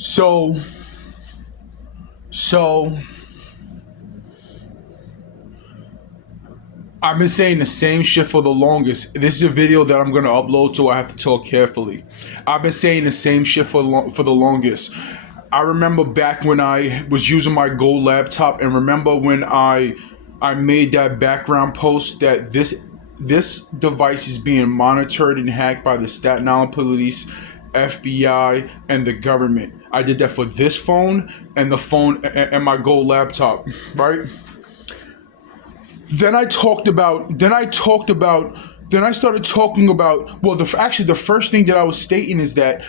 So, so I've been saying the same shit for the longest. This is a video that I'm gonna upload, so I have to talk carefully. I've been saying the same shit for the longest. I remember back when I was using my gold laptop, and remember when I made that background post that this device is being monitored and hacked by the Staten Island Police, FBI, and the government. I did that for this phone and the phone and my gold laptop, right? Then I talked about. Then I started talking about. Well, the first thing that I was stating is that.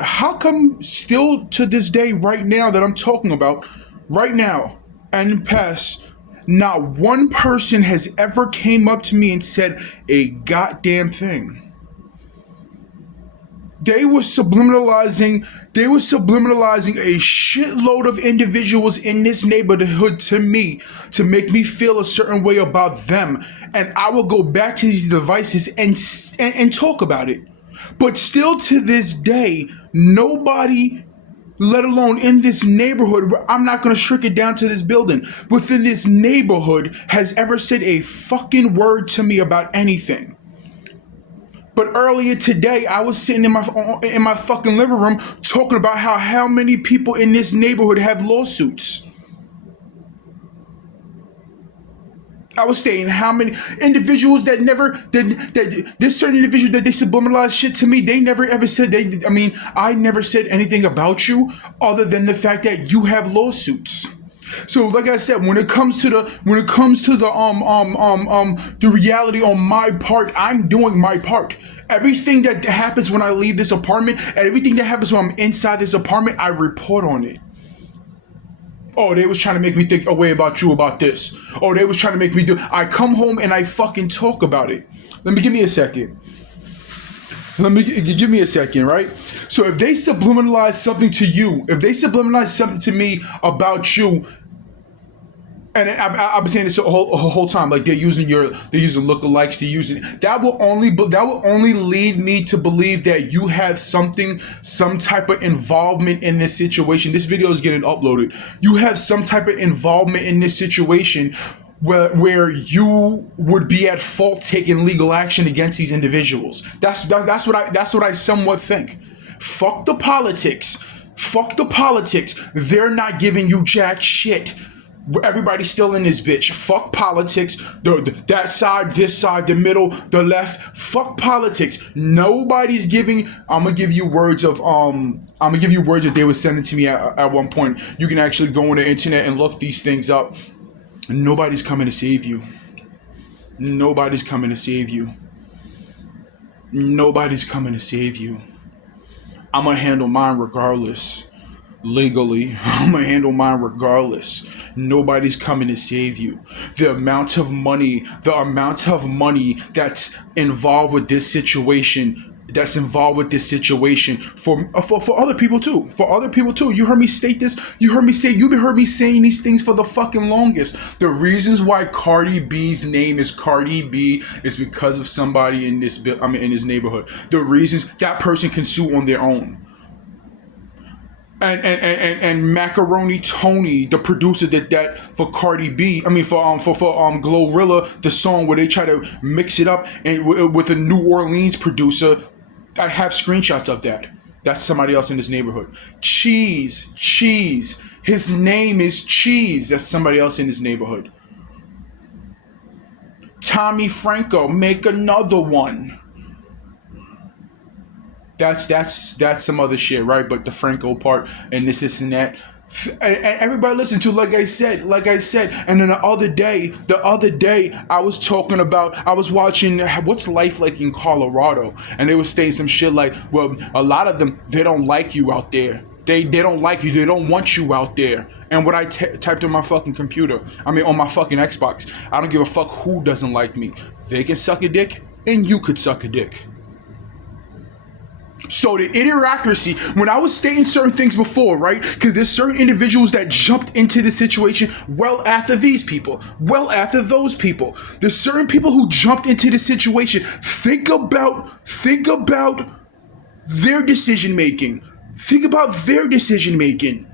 How come still to this day, right now that I'm talking about, right now and in the past, not one person has ever came up to me and said a goddamn thing. They were subliminalizing a shitload of individuals in this neighborhood to me to make me feel a certain way about them, and I will go back to these devices and talk about it. But still to this day, nobody, let alone in this neighborhood, I'm not going to shrink it down to this building, within this neighborhood has ever said a fucking word to me about anything. But earlier today, I was sitting in my fucking living room talking about how many people in this neighborhood have lawsuits. I was saying how many individuals that there's certain individuals that they subliminalize shit to me. They never ever said I never said anything about you other than the fact that you have lawsuits. So, like I said, when it comes to the reality on my part, I'm doing my part. Everything that happens when I leave this apartment, everything that happens when I'm inside this apartment, I report on it. Oh, they was trying to make me think a way about you about this. Oh, they was trying to make me do. I come home and I fucking talk about it. Give me a second. Give me a second, right? So if they subliminalize something to you, if they subliminalize something to me about you, and I've been saying this a whole time, like they're using lookalikes, that will only lead me to believe that you have some type of involvement in this situation. This video is getting uploaded. You have some type of involvement in this situation where you would be at fault taking legal action against these individuals. That's what I somewhat think. Fuck the politics. They're not giving you jack shit. Everybody's still in this bitch. Fuck politics. That side, this side, the middle, the left. Fuck politics. Nobody's giving. I'm gonna give you words that they were sending to me at one point. You can actually go on the internet and look these things up. Nobody's coming to save you. Nobody's coming to save you. Nobody's coming to save you. I'm gonna handle mine regardless. Legally, I'm gonna handle mine regardless. Nobody's coming to save you. The amount of money that's involved with this situation, for other people too. You heard me state this. You've heard me saying these things for the fucking longest. The reasons why Cardi B's name is Cardi B is because of somebody in this neighborhood. The reasons that person can sue on their own. And Macaroni Tony, the producer, did that for Cardi B. For Glorilla, the song where they try to mix it up and with a New Orleans producer. I have screenshots of that. That's somebody else in this neighborhood. Cheese. His name is Cheese. That's somebody else in this neighborhood. Tommy Franco, make another one. That's some other shit, right? But the Franco part and this and that. And everybody listen to, like I said. And then the other day, I was watching What's Life Like in Colorado, and they were saying some shit like, well, a lot of them, they don't like you out there. They don't like you. They don't want you out there. And what I typed on my fucking computer, on my fucking Xbox, I don't give a fuck who doesn't like me. They can suck a dick, and you could suck a dick. So the idiocracy, when I was stating certain things before, right? Because there's certain individuals that jumped into the situation well after these people, well after those people. There's certain people who jumped into the situation. Think about their decision making. Think about their decision making.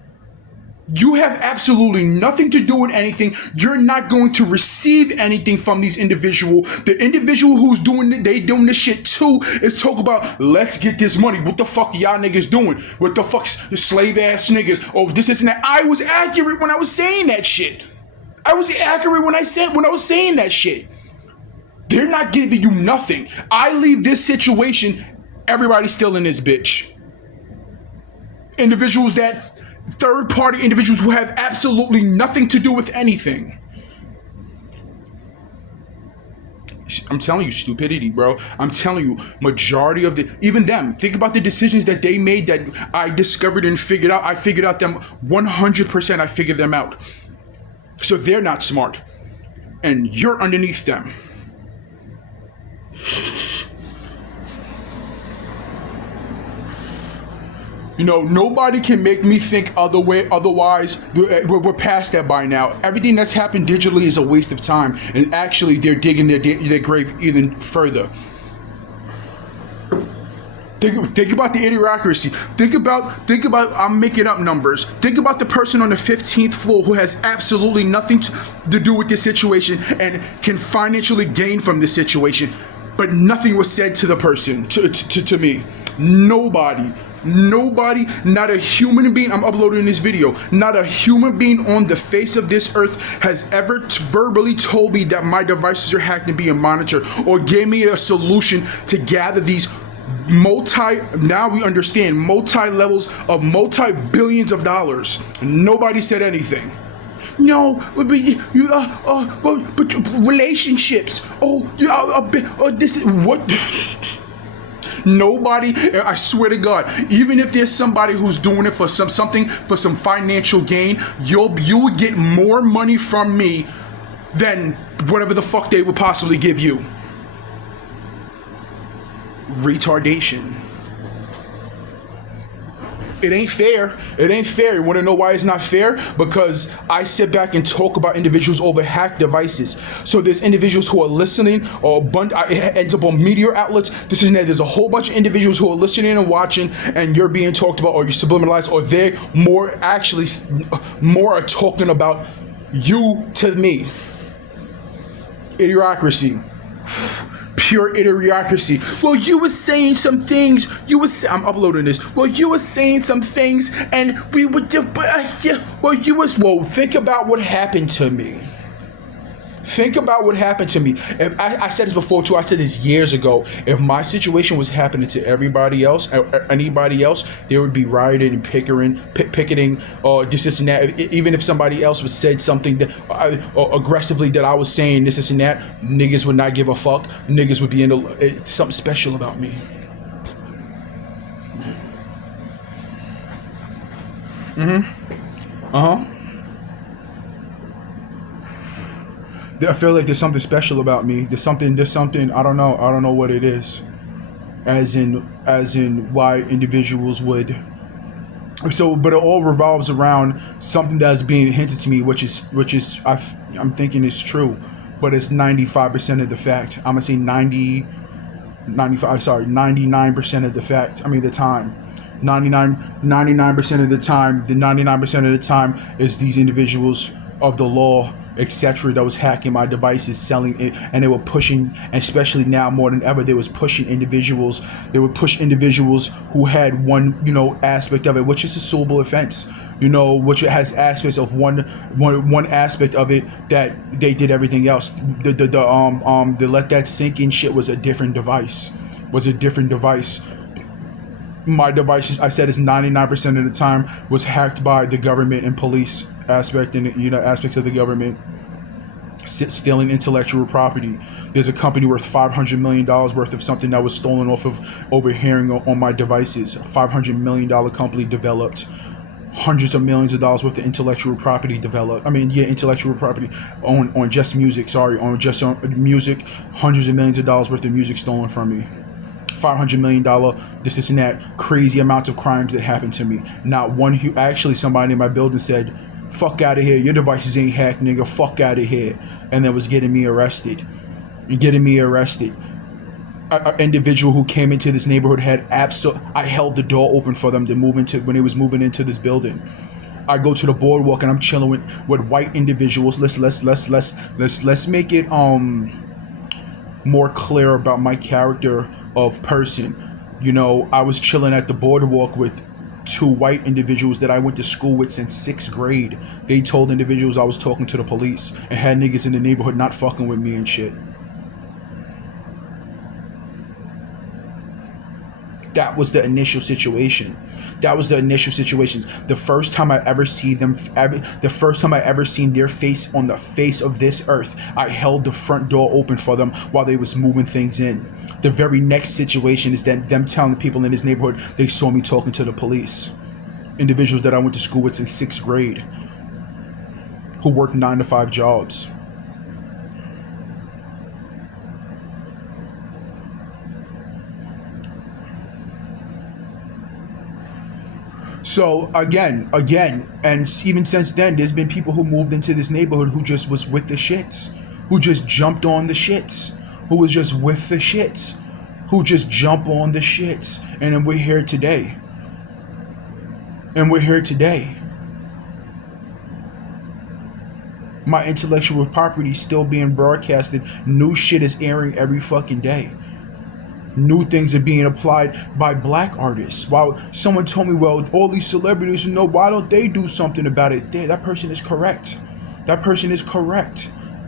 You have absolutely nothing to do with anything. You're not going to receive anything from these individual. The individual who's doing it, they doing this shit too, is talk about, let's get this money. What the fuck are y'all niggas doing? What the fuck's slave ass niggas? Oh, this and that. I was accurate when I was saying that shit. I was accurate when I was saying that shit. They're not giving you nothing. I leave this situation, everybody's still in this bitch. Individuals that third-party individuals who have absolutely nothing to do with anything. I'm telling you, stupidity, bro. I'm telling you, majority of even them, think about the decisions that they made that I discovered and figured out. I figured out them 100%. I figured them out. So they're not smart. And you're underneath them. You know, nobody can make me think otherwise. We're past that by now. Everything that's happened digitally is a waste of time. And actually, they're digging their grave even further. Think about the idiocracy. Think about, I'm making up numbers. Think about the person on the 15th floor who has absolutely nothing to do with this situation and can financially gain from this situation. But nothing was said to the person, to me. Nobody, not a human being, I'm uploading this video, not a human being on the face of this earth has ever verbally told me that my devices are hacked and being monitored, or gave me a solution to gather these now we understand, multi-levels of multi-billions of dollars. Nobody said anything. No, but relationships. This what? Nobody, I swear to God, even if there's somebody who's doing it for some financial gain, you would get more money from me than whatever the fuck they would possibly give you. Retardation. It ain't fair. It ain't fair. You want to know why it's not fair? Because I sit back and talk about individuals over hacked devices. So there's individuals who are listening, or it ends up on media outlets. There's a whole bunch of individuals who are listening and watching, and you're being talked about, or you're subliminalized, or they're more are talking about you to me. Idiocracy. Pure idiocracy. Well, you were saying some things. I'm uploading this. Well, you were saying some things, and we would. Well, think about what happened to me. Think about what happened to me. If I said this before too. I said this years ago. If my situation was happening to everybody else, or anybody else, there would be rioting and picketing, or this and that. Even if somebody else was said something that, aggressively that I was saying this and that, niggas would not give a fuck. Niggas would be into something special about me. I feel like there's something special about me. There's something. I don't know what it is. As in why individuals would. So, but it all revolves around something that's being hinted to me, which is I'm thinking is true, but it's 95% of the fact. I'm gonna say 99% of the fact. I mean the time. 99% of the time. The 99% of the time is these individuals of the law, etc., that was hacking my devices, selling it, and they were pushing, especially now more than ever, they was pushing individuals. They would push individuals who had one, aspect of it, which is a suable offense, which has aspects of one aspect of it that they did everything else. The let that sink in shit was a different device. My devices, I said, is 99% of the time was hacked by the government and police aspects of the government, stealing intellectual property. There's a company worth $500 million worth of something that was stolen off of overhearing on my devices. $500 million company developed hundreds of millions of dollars worth of intellectual property intellectual property on just music. On music, hundreds of millions of dollars worth of music stolen from me. $500 million, this and that, crazy amount of crimes that happened to me. Not one actually somebody in my building said, fuck out of here, your devices ain't hacked, nigga, fuck out of here, and that was getting me arrested. a individual who came into this neighborhood had I held the door open for them to move into when they was moving into this building. I go to the boardwalk and I'm chilling with white individuals. Let's make it more clear about my character of person. You know, I was chilling at the boardwalk with two white individuals that I went to school with since 6th grade. They told individuals I was talking to the police and had niggas in the neighborhood not fucking with me and shit. That was the initial situation. The first time I ever seen their face on the face of this earth, I held the front door open for them while they was moving things in. The very next situation is them telling the people in this neighborhood they saw me talking to the police. Individuals that I went to school with since 6th grade, who worked 9 to 5 jobs. So again, and even since then, there's been people who moved into this neighborhood who just was with the shits, who just jumped on the shits, who was just with the shits, who just jump on the shits, and then we're here today. My intellectual property is still being broadcasted. New shit is airing every fucking day. New things are being applied by black artists. While someone told me, well, all these celebrities, you know, why don't they do something about it? That person is correct.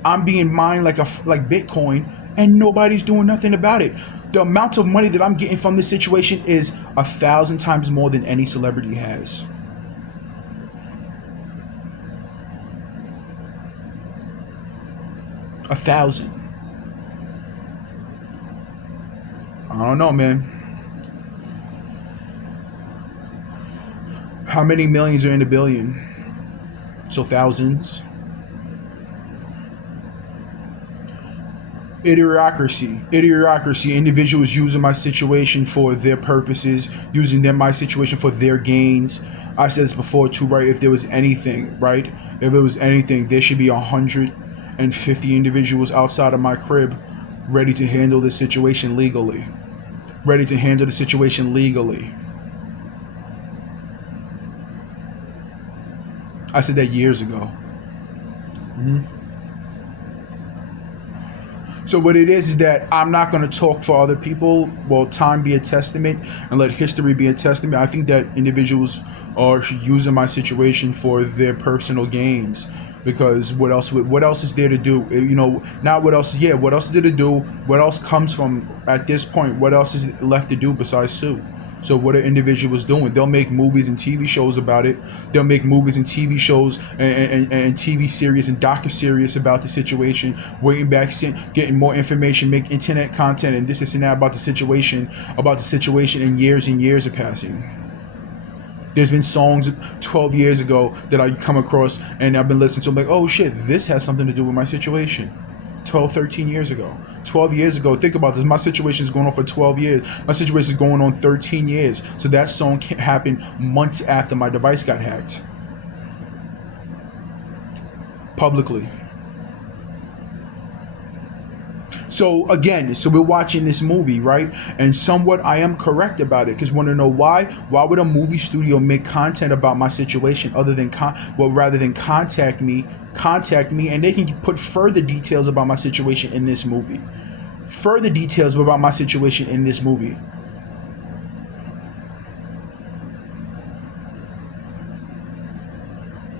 I'm being mined like Bitcoin, and nobody's doing nothing about it. The amount of money that I'm getting from this situation is 1,000 times more than any celebrity has. A 1,000. I don't know, man. How many millions are in a billion? So thousands. Idiocracy. Individuals using my situation for their purposes, my situation for their gains. I said this before too, right? If there was anything, there should be 150 individuals outside of my crib ready to handle this situation legally. I said that years ago. So what it is that I'm not going to talk for other people. Well, time be a testament and let history be a testament. I think that individuals are using my situation for their personal gains. Because what else is there to do? You know, not what else is there to do? What else comes from at this point? What else is left to do besides sue? So what are individuals doing? They'll make movies and TV shows about it. They'll make movies and TV shows and TV series and docu-series about the situation, waiting back, getting more information, make internet content and this and that about the situation, and years are passing. There's been songs 12 years ago that I come across and I've been listening to. I'm like, oh shit, this has something to do with my situation. 12, 13 years ago. 12 years ago, think about this. My situation is going on for 12 years. My situation is going on 13 years. So that song happened months after my device got hacked. Publicly. So again, we're watching this movie, right? And somewhat I am correct about it, because want to know why? Why would a movie studio make content about my situation rather than contact me, and they can put further details about my situation in this movie.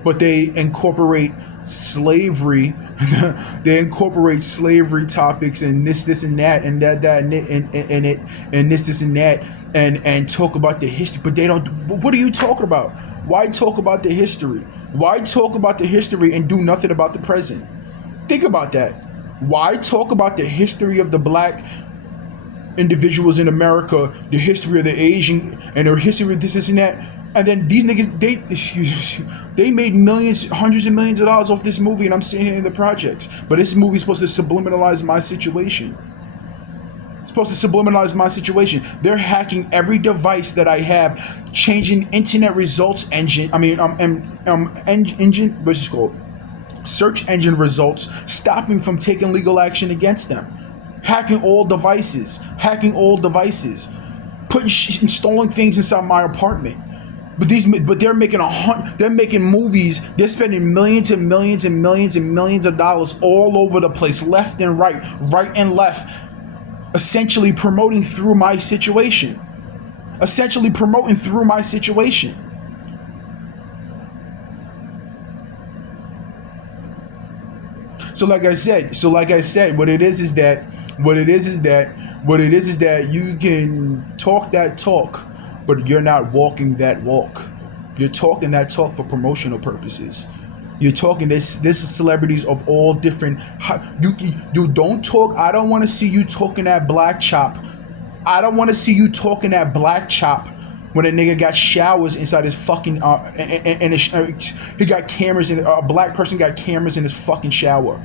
But they incorporate slavery. They incorporate slavery topics and this and that and that and it and this and that and talk about the history. But they don't. What are you talking about? Why talk about the history? Why talk about the history and do nothing about the present? Think about that. Why talk about the history of the black individuals in America, the history of the Asian, and the history of this and that? And then these niggas, they made millions, hundreds of millions of dollars off this movie, and I'm sitting here in the projects. But this movie is supposed to subliminalize my situation. They're hacking every device that I have, changing internet results engine. What's it called? Search engine results, stopping from taking legal action against them. hacking all devices, installing things inside my apartment. But they're making movies. They're spending millions and millions and millions and millions of dollars all over the place, left and right and left, essentially promoting through my situation. So like I said, what it is that you can talk that talk, but you're not walking that walk. You're talking that talk for promotional purposes. You're talking this is celebrities of all different. You don't talk. I don't want to see you talking that black chop. I don't want to see you talking that black chop when a nigga got showers inside his fucking he got cameras in a black person got cameras in his fucking shower.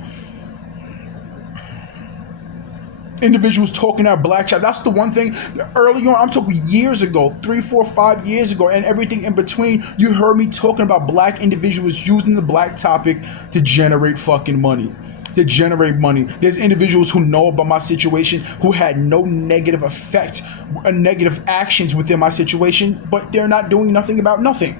Individuals talking that black chop. That's the one thing early on. I'm talking years ago, 3, 4, 5 years ago, and everything in between. You heard me talking about black individuals using the black topic to generate fucking money. There's individuals who know about my situation who had no negative effect, negative actions within my situation, but they're not doing nothing about nothing.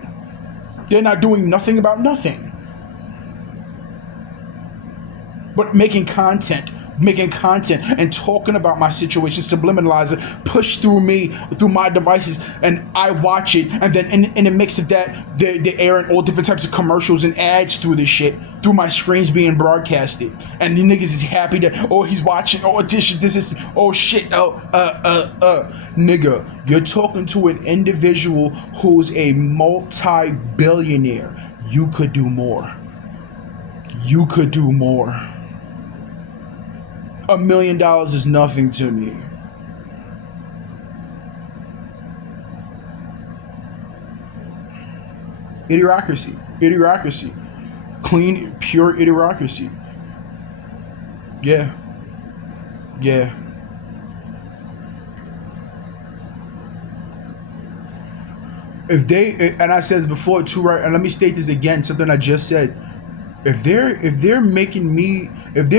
But making content and talking about my situation, subliminalize it, push through my devices, and I watch it, and then in the mix of that, they're airing all different types of commercials and ads through this shit, through my screens being broadcasted, and the niggas is happy that, oh, he's watching, oh, this is, oh shit, nigga, you're talking to an individual who's a multi-billionaire. You could do more. $1 million is nothing to me. Idiocracy. Clean, pure idiocracy. Yeah. If they, and I said this before too, right? And let me state this again, something I just said. If they're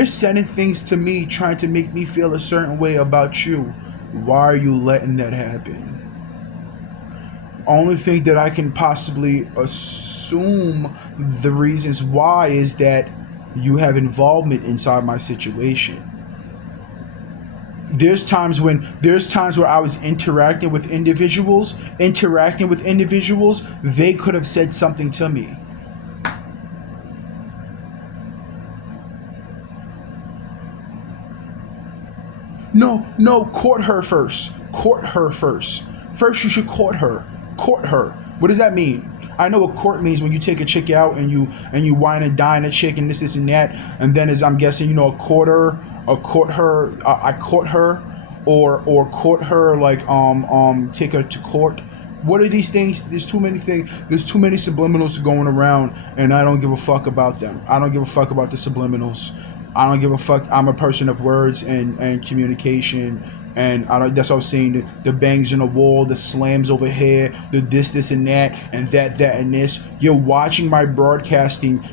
sending things to me trying to make me feel a certain way about you, why are you letting that happen? Only thing that I can possibly assume the reasons why is that you have involvement inside my situation. There's times where I was interacting with individuals, they could have said something to me. No, court her first. First, you should court her. What does that mean? I know what court means when you take a chick out and you wine and dine a chick and this and that, and then as I'm guessing, I court her, or court her like take her to court. What are these things? There's too many things. There's too many subliminals going around, and I don't give a fuck about them. I don't give a fuck about the subliminals. I don't give a fuck. I'm a person of words and communication, and that's what I was saying. The bangs on the wall, the slams over here, the this and that, and that and this. You're watching my broadcasting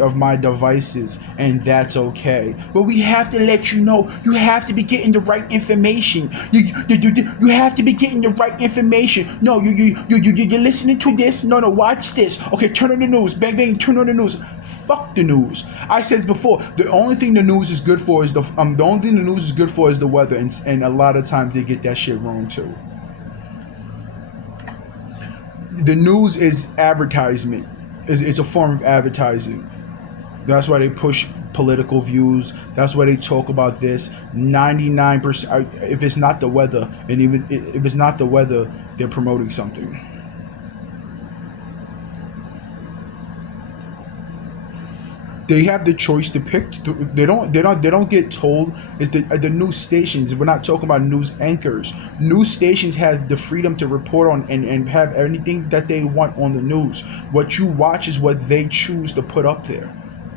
of my devices, and that's okay. But we have to let you know. You have to be getting the right information. You have to be getting the right information. No, you're listening to this. No, watch this. Okay, turn on the news. Bang, turn on the news. Fuck the news. I said before, the only thing the news is good for is the weather, and a lot of times they get that shit wrong too. The news is advertisement. It's a form of advertising. That's why they push political views. That's why they talk about this. 99%. If it's not the weather, and even if it's not the weather, they're promoting something. They have the choice to pick. They don't get told. It's the news stations. We're not talking about news anchors. News stations have the freedom to report on and have anything that they want on the news. What you watch is what they choose to put up there.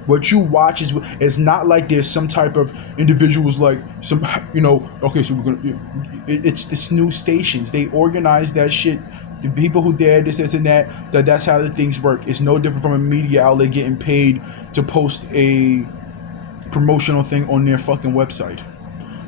What you watch is it's not like there's some type of individuals like some Okay, so it's this news stations. They organize that shit. The people who dare this and that's how the things work. It's no different from a media outlet getting paid to post a promotional thing on their fucking website.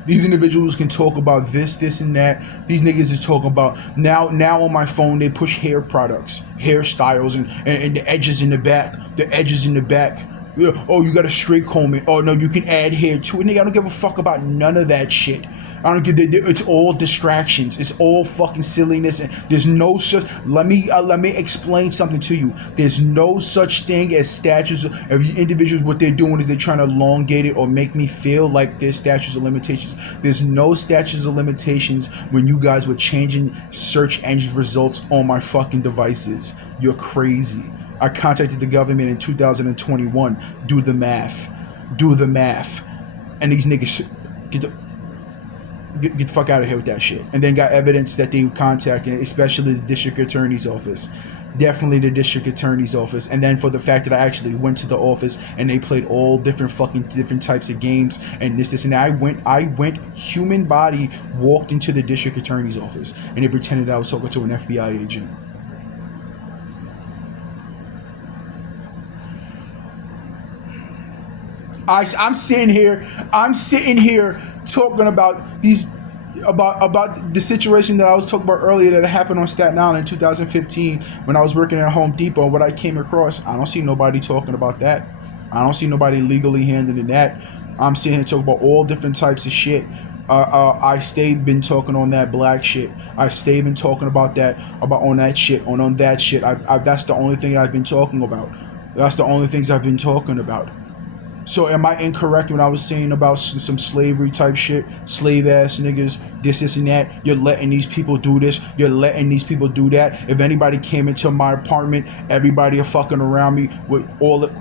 These individuals can talk about this, and that. These niggas is talking about now on my phone they push hair products, hairstyles, and the edges in the back. The edges in the back. Yeah, oh, you got a straight comb it. Oh no, you can add hair to it. Nigga, I don't give a fuck about none of that shit. I don't give. It's all distractions. It's all fucking silliness. And there's no such. Let me explain something to you. There's no such thing as statutes of individuals. What they're doing is they're trying to elongate it or make me feel like there's statutes of limitations. There's no statutes of limitations when you guys were changing search engine results on my fucking devices. You're crazy. I contacted the government in 2021. Do the math. And these niggas get the fuck out of here with that shit. And then got evidence that they were contacting, especially the district attorney's office. Definitely the district attorney's office. And then for the fact that I actually went to the office and they played all different types of games and this and that. I went human body, walked into the district attorney's office and they pretended I was talking to an FBI agent. I'm sitting here talking about these about the situation that I was talking about earlier that happened on Staten Island in 2015 when I was working at Home Depot. What I came across, I don't see nobody talking about that. I don't see nobody legally handling that. I'm sitting here talking about all different types of shit. I stayed been talking on that black shit. I stayed been talking about that on that shit. That's the only thing I've been talking about. That's the only things I've been talking about. So am I incorrect when I was saying about some slavery type shit? Slave ass niggas, this and that. You're letting these people do this. You're letting these people do that. If anybody came into my apartment, everybody are fucking around me with all the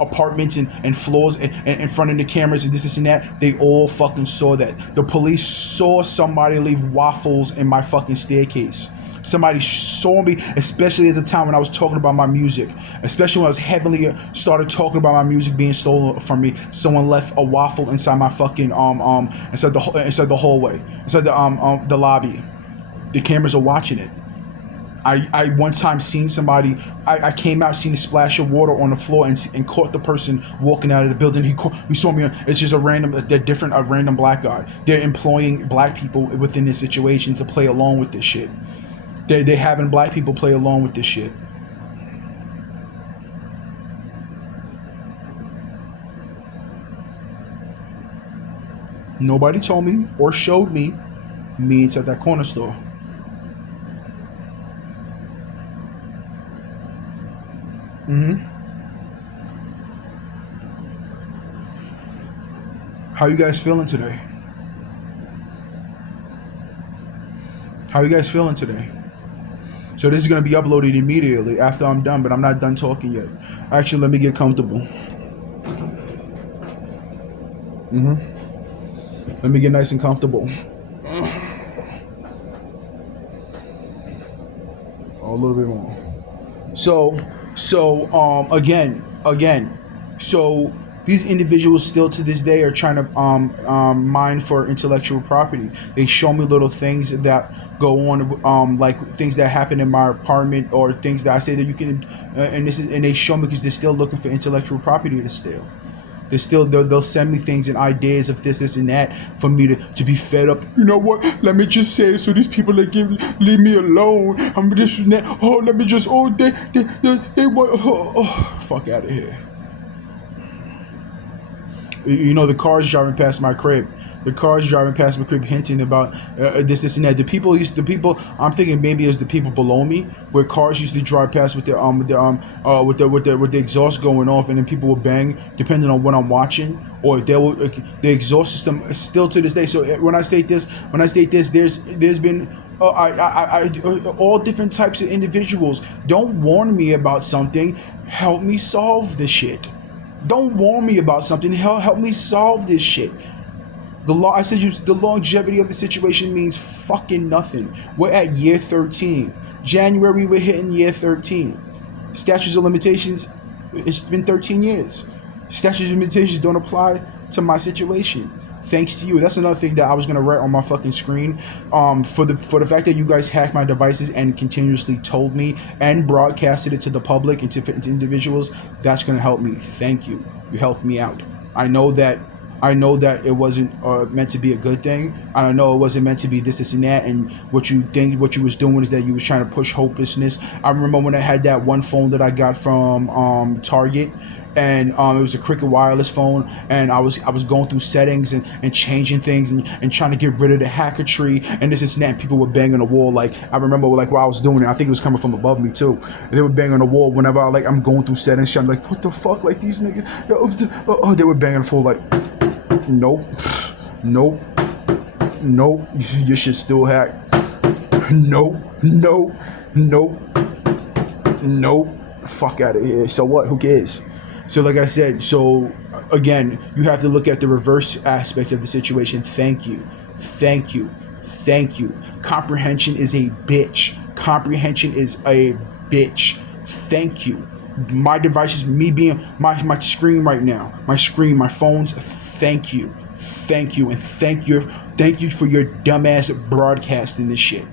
apartments and floors and in front of the cameras and this and that. They all fucking saw that. The police saw somebody leave waffles in my fucking staircase. Somebody saw me, especially at the time when I was talking about my music. Especially when I was heavily started talking about my music being stolen from me. Someone left a waffle inside my fucking inside the hallway, inside the lobby. The cameras are watching it. I one time seen somebody. I came out, seen a splash of water on the floor, and caught the person walking out of the building. He saw me. It's just a random black guy. They're employing black people within this situation to play along with this shit. They having black people play along with this shit. Nobody told me or showed me inside that corner store. How you guys feeling today? So this is going to be uploaded immediately after I'm done, but I'm not done talking yet. Actually, let me get comfortable. Let me get nice and comfortable. A little bit more. So again. So these individuals still to this day are trying to mine for intellectual property. They show me little things that go on, like things that happen in my apartment or things that I say that you can, and they show me because they're still looking for intellectual property to steal. They'll send me things and ideas of this and that for me to be fed up. You know what? Let me just say so these people that leave me alone. I'm just they want fuck out of here. You know, the cars driving past my crib. Hinting about this and that. The people, I'm thinking maybe it's the people below me, where cars used to drive past with the exhaust going off, and then people would bang, depending on what I'm watching, or if the exhaust system is still to this day. So when I state this, there's been all different types of individuals. Don't warn me about something. Help me solve this shit. Don't warn me about something. Help me solve this shit. The longevity of the situation means fucking nothing. We're at year 13. January, we're hitting year 13. Statutes of limitations, it's been 13 years. Statutes of limitations don't apply to my situation. Thanks to you. That's another thing that I was gonna write on my fucking screen. For the fact that you guys hacked my devices and continuously told me and broadcasted it to the public and to individuals, that's gonna help me. Thank you. You helped me out. I know that it wasn't meant to be a good thing. I know it wasn't meant to be this, and that. And what you was doing is that you was trying to push hopelessness. I remember when I had that one phone that I got from Target, and it was a Cricket wireless phone, and I was going through settings and changing things and trying to get rid of the hacketry and this, and that. And people were banging the wall. Like I remember like while I was doing it, I think it was coming from above me too. And they were banging the wall whenever I'm going through settings, trying to like what the fuck, like these niggas. They were banging the floor like. Nope. Nope. Nope. Your shit's still hacked. Nope. Nope. Nope. Nope. Fuck out of here. So what? Who cares? So like I said, so again, you have to look at the reverse aspect of the situation. Thank you. Thank you. Thank you. Comprehension is a bitch. Comprehension is a bitch. Thank you. My devices, me being my screen right now, my phones. Thank you, and thank you for your dumbass broadcasting this shit.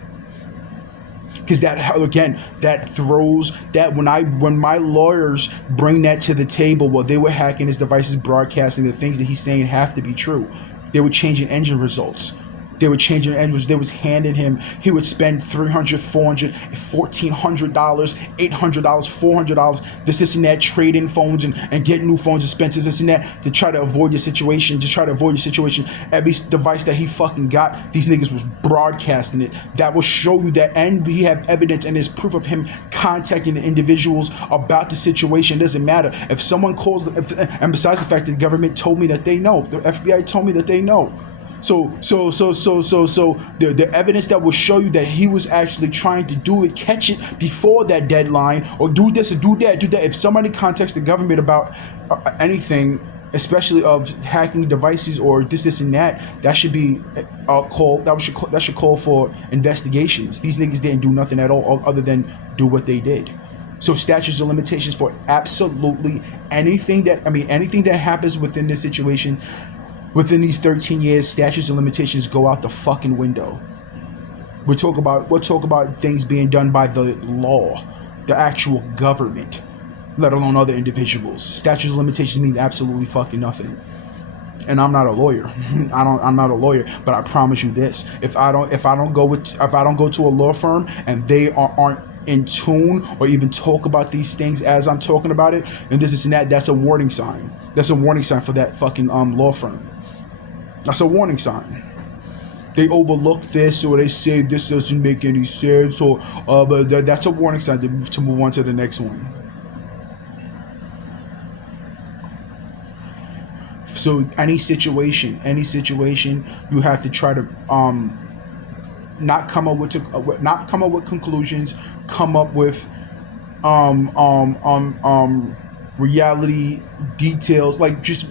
Because that throws that when my lawyers bring that to the table, well, they were hacking his devices, broadcasting the things that he's saying have to be true. They were changing engine results. They were changing engines. They was handing him. He would spend $300, $400, $1,400, $800, $400. This and that. Trade in phones and get new phones, expenses, this and that, to try to avoid the situation. Every device that he fucking got, these niggas was broadcasting it. That will show you that, and we have evidence and there's proof of him contacting the individuals about the situation. It doesn't matter if someone calls. And besides the fact that the government told me that they know, the FBI told me that they know. So the evidence that will show you that he was actually trying to do it, catch it before that deadline, or do this or do that. If somebody contacts the government about anything, especially of hacking devices or this and that, that should be called. That should call for investigations. These niggas didn't do nothing at all other than do what they did. So statutes of limitations for absolutely anything that happens within this situation. Within these 13 years, statutes of limitations go out the fucking window. We'll talk about things being done by the law, the actual government, let alone other individuals. Statutes of limitations mean absolutely fucking nothing. And I'm not a lawyer. I'm not a lawyer, but I promise you this: if I don't go to a law firm and they aren't in tune or even talk about these things as I'm talking about it, and this and that, that's a warning sign. That's a warning sign for that fucking law firm. That's a warning sign. They overlook this, or they say this doesn't make any sense, or but that's a warning sign to move on to the next one. So any situation, you have to try to not come up with conclusions, come up with reality details, like just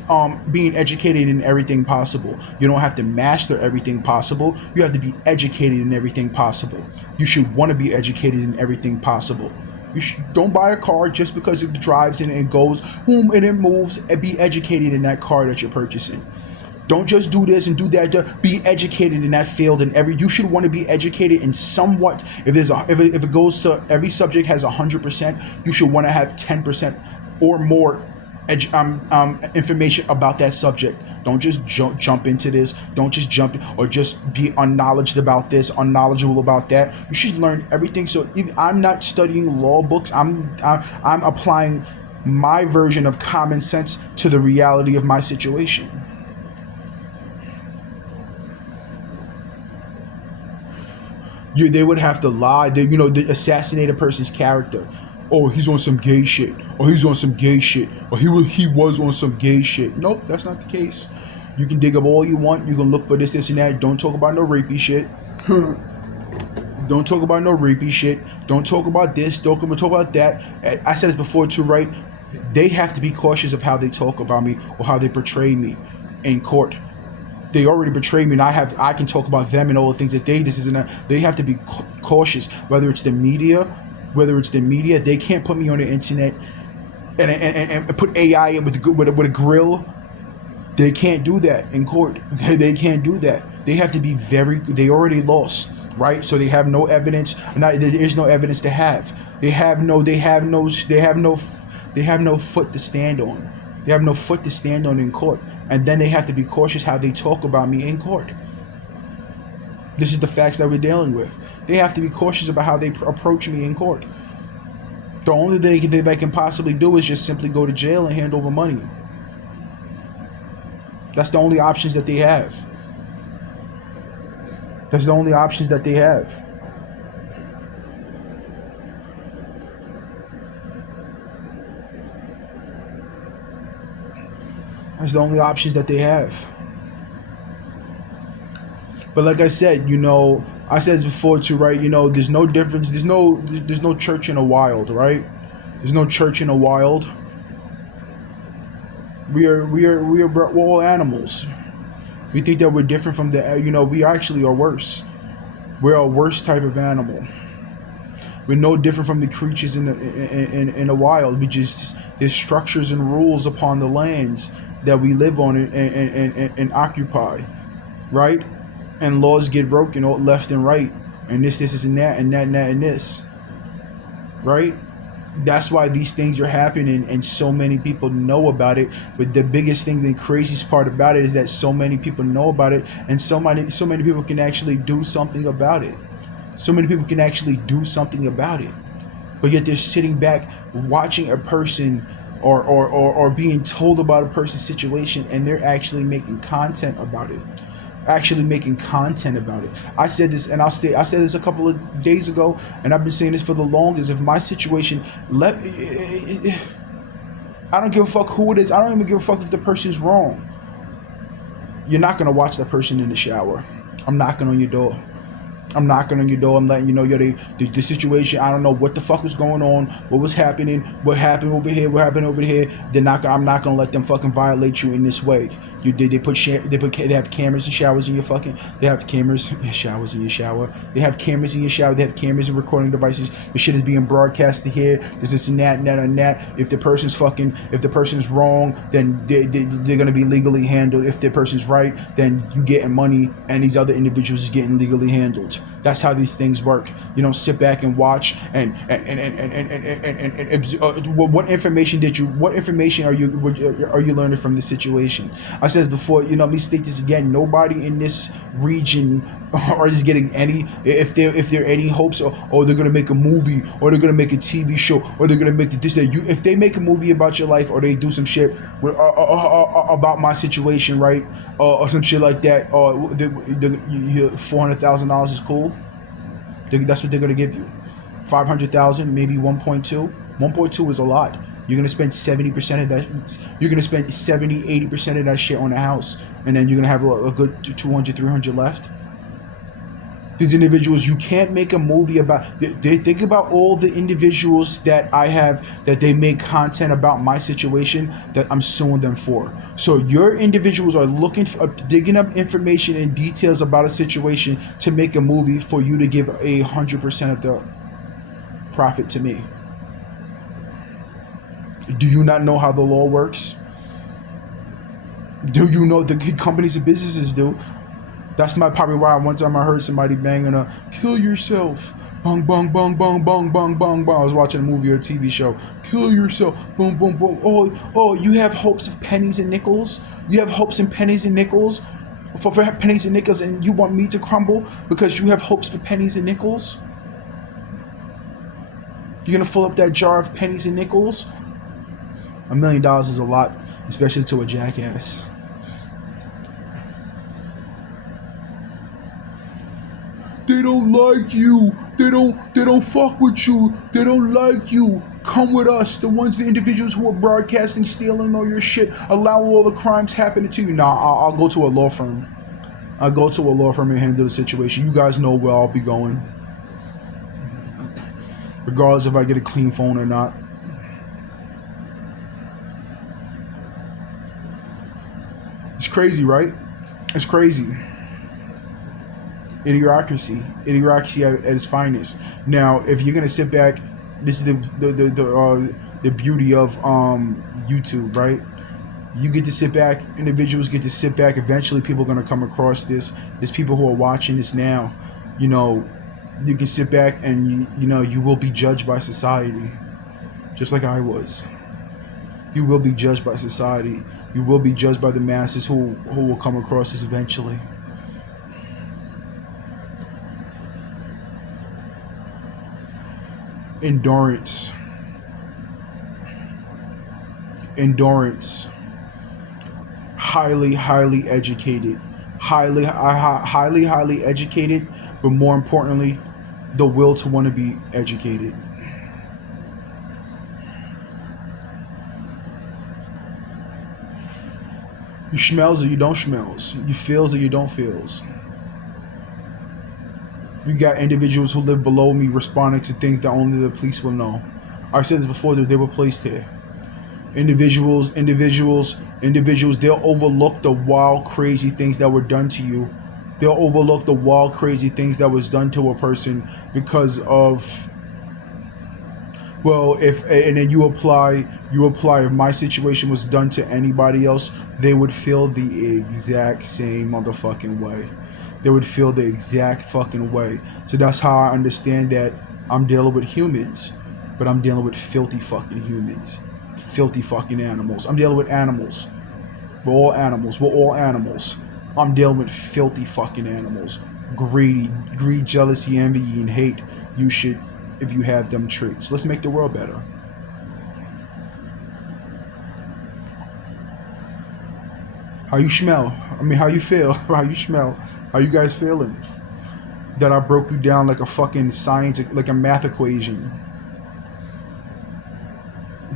being educated in everything possible. You don't have to master everything possible. You have to be educated in everything possible. You should want to be educated in everything possible. Don't buy a car just because it drives and it goes boom and it moves, and be educated in that car that you're purchasing. Don't just do this and do that. Be educated in that field, and you should want to be educated in somewhat. If it goes to every subject has 100%, you should want to have 10% or more information about that subject. Don't just jump into this. Don't just jump or just be unknowledgeable about that. You should learn everything. So if I'm not studying law books, I'm applying my version of common sense to the reality of my situation. They would have to lie. They assassinate a person's character. Oh, he's on some gay shit. Or he's on some gay shit. Or he was on some gay shit. Nope, that's not the case. You can dig up all you want. You can look for this, and that. Don't talk about no rapey shit. Don't talk about no rapey shit. Don't talk about this. Don't talk about that. I said this before too, right? They have to be cautious of how they talk about me or how they portray me in court. They already betrayed me, and I can talk about them and all the things that they this and that. They have to be cautious. Whether it's the media, they can't put me on the internet and put AI with a grill. They can't do that in court. They can't do that. They have to be they already lost, right? So they have no evidence. There is no evidence to have. They have no foot to stand on. They have no foot to stand on in court. And then they have to be cautious how they talk about me in court. This is the facts that we're dealing with. They have to be cautious about how they approach me in court. The only thing they can possibly do is just simply go to jail and hand over money. That's the only options that they have. That's the only options that they have. That's the only options that they have. But like I said, I said this before too, right? There's no difference. There's no church in the wild, right? There's no church in the wild. We're all animals. We think that we're different from we actually are worse. We're a worse type of animal. We're no different from the creatures in the wild. There's structures and rules upon the lands that we live on and occupy, right? And laws get broken left and right, and this and that and that and that and this, right? That's why these things are happening, and so many people know about it. But the biggest thing, the craziest part about it, is that so many people know about it, and so many people can actually do something about it. So many people can actually do something about it, but yet they're sitting back watching a person or being told about a person's situation, and they're actually making content about it. I said this, and I said this a couple of days ago, and I've been saying this for the longest. If my situation, I don't give a fuck who it is. I don't even give a fuck if the person's wrong. You're not gonna watch that person in the shower. I'm knocking on your door. I'm letting you know, the situation. I don't know what the fuck was going on, what was happening, what happened over here, I'm not gonna let them fucking violate you in this way. They have cameras and showers in your fucking. They have cameras and showers in your shower. They have cameras in your shower. They have cameras and recording devices. The shit is being broadcasted here. There's this and that. If the person's wrong, then they're gonna be legally handled. If the person's right, then you getting money, and these other individuals is getting legally handled. That's how these things work. You don't sit back and watch and what information are you learning from this situation? I said this before, let me state this again. Nobody in this region is getting any, if there are any hopes or they're gonna make a movie or they're gonna make a TV show or they're gonna make this that if they make a movie about your life or they do some shit about my situation, right, or some shit like that, or $400,000 is cool. That's what they're gonna give you. 500,000, maybe 1.2. 1.2 is a lot. You're gonna spend 70% of that. You're gonna spend 80% of that shit on a house, and then you're gonna have a good 200, 300 left. These individuals, you can't make a movie about. They think about all the individuals that I have that they make content about my situation that I'm suing them for. So your individuals are digging up information and details about a situation to make a movie for you to give 100% of the profit to me. Do you not know how the law works? Do you know the companies and businesses do? That's probably why one time I heard somebody banging a "kill yourself." Bong, bong, bong, bong, bong, bong, bong, bong. I was watching a movie or a TV show. Kill yourself. Boom, boom, boom. Oh, you have hopes of pennies and nickels? You have hopes in pennies and nickels? For pennies and nickels, and you want me to crumble because you have hopes for pennies and nickels? You're going to fill up that jar of pennies and nickels? $1 million is a lot, especially to a jackass. They don't like you. They don't fuck with you. They don't like you. Come with us. The individuals who are broadcasting, stealing all your shit, allow all the crimes happening to you. Nah, I'll go to a law firm. I'll go to a law firm and handle the situation. You guys know where I'll be going, regardless if I get a clean phone or not. It's crazy, right? It's crazy. Idiocracy at its finest. Now, if you're gonna sit back, this is the beauty of YouTube, right? You get to sit back. Individuals get to sit back. Eventually, people are gonna come across this. There's people who are watching this now. You can sit back and you will be judged by society, just like I was. You will be judged by society. You will be judged by the masses who will come across this eventually. Endurance. Endurance. Highly educated. Highly educated, but more importantly, the will to want to be educated. You smells or you don't smells. You feels or you don't feels. You got individuals who live below me responding to things that only the police will know. I said this before that they were placed here. Individuals, they'll overlook the wild, crazy things that were done to you. They'll overlook the wild, crazy things that was done to a person because of, well, if, and then you apply if my situation was done to anybody else, they would feel the exact same motherfucking way. They would feel the exact fucking way. So that's how I understand that I'm dealing with humans, but I'm dealing with filthy fucking humans. Filthy fucking animals. I'm dealing with animals. We're all animals. We're all animals. I'm dealing with filthy fucking animals. Greed, jealousy, envy, and hate. You should, if you have them traits. Let's make the world better. How you smell? I mean, how you feel? How you smell? How you guys feeling? That I broke you down like a fucking science, like a math equation.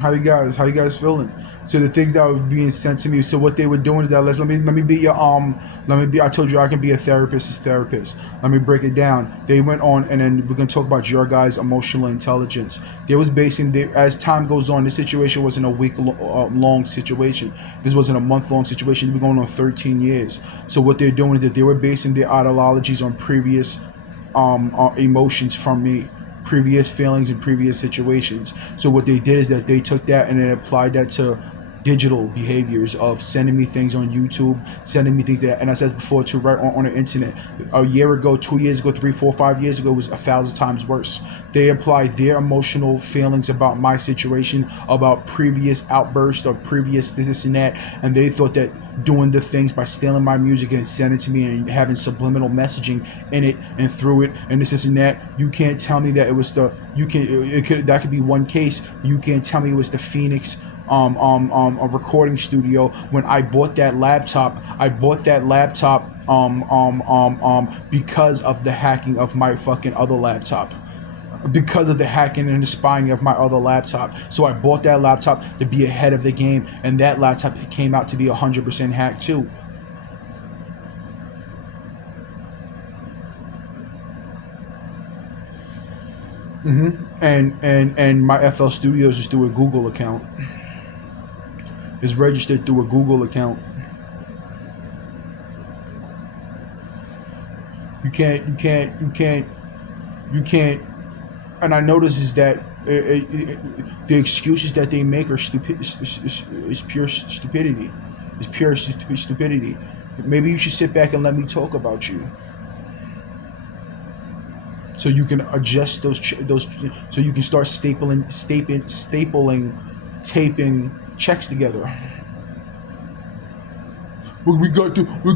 How you guys feeling? So the things that were being sent to me. So what they were doing is that let me be your I told you I can be a therapist. Let me break it down. They went on and then we're gonna talk about your guys' emotional intelligence. They was basing as time goes on. This situation wasn't a long situation. This wasn't a month-long situation. We're going on 13 years. So what they're doing is that they were basing their ideologies on previous emotions from me, previous feelings and previous situations. So what they did is that they took that and then applied that to digital behaviors of sending me things on YouTube, sending me things that, and I said before too, right on the internet. A year ago, 2 years ago, 3, 4, 5 years ago was 1,000 times worse. They applied their emotional feelings about my situation, about previous outbursts or previous this and that, and they thought that doing the things by stealing my music and sending it to me and having subliminal messaging in it and through it and this and that, you can't tell me that it was that could be one case. You can't tell me it was the Phoenix a recording studio. When I bought that laptop, because of the hacking of my fucking other laptop, because of the hacking and the spying of my other laptop. So I bought that laptop to be ahead of the game, and that laptop came out to be 100% hacked too. And my FL Studios is through a Google account. Is registered through a Google account. You can't. And I notice is that the excuses that they make are stupid. Is pure stupidity. It's pure stupidity. Maybe you should sit back and let me talk about you, so you can adjust those. So you can start taping checks together. We're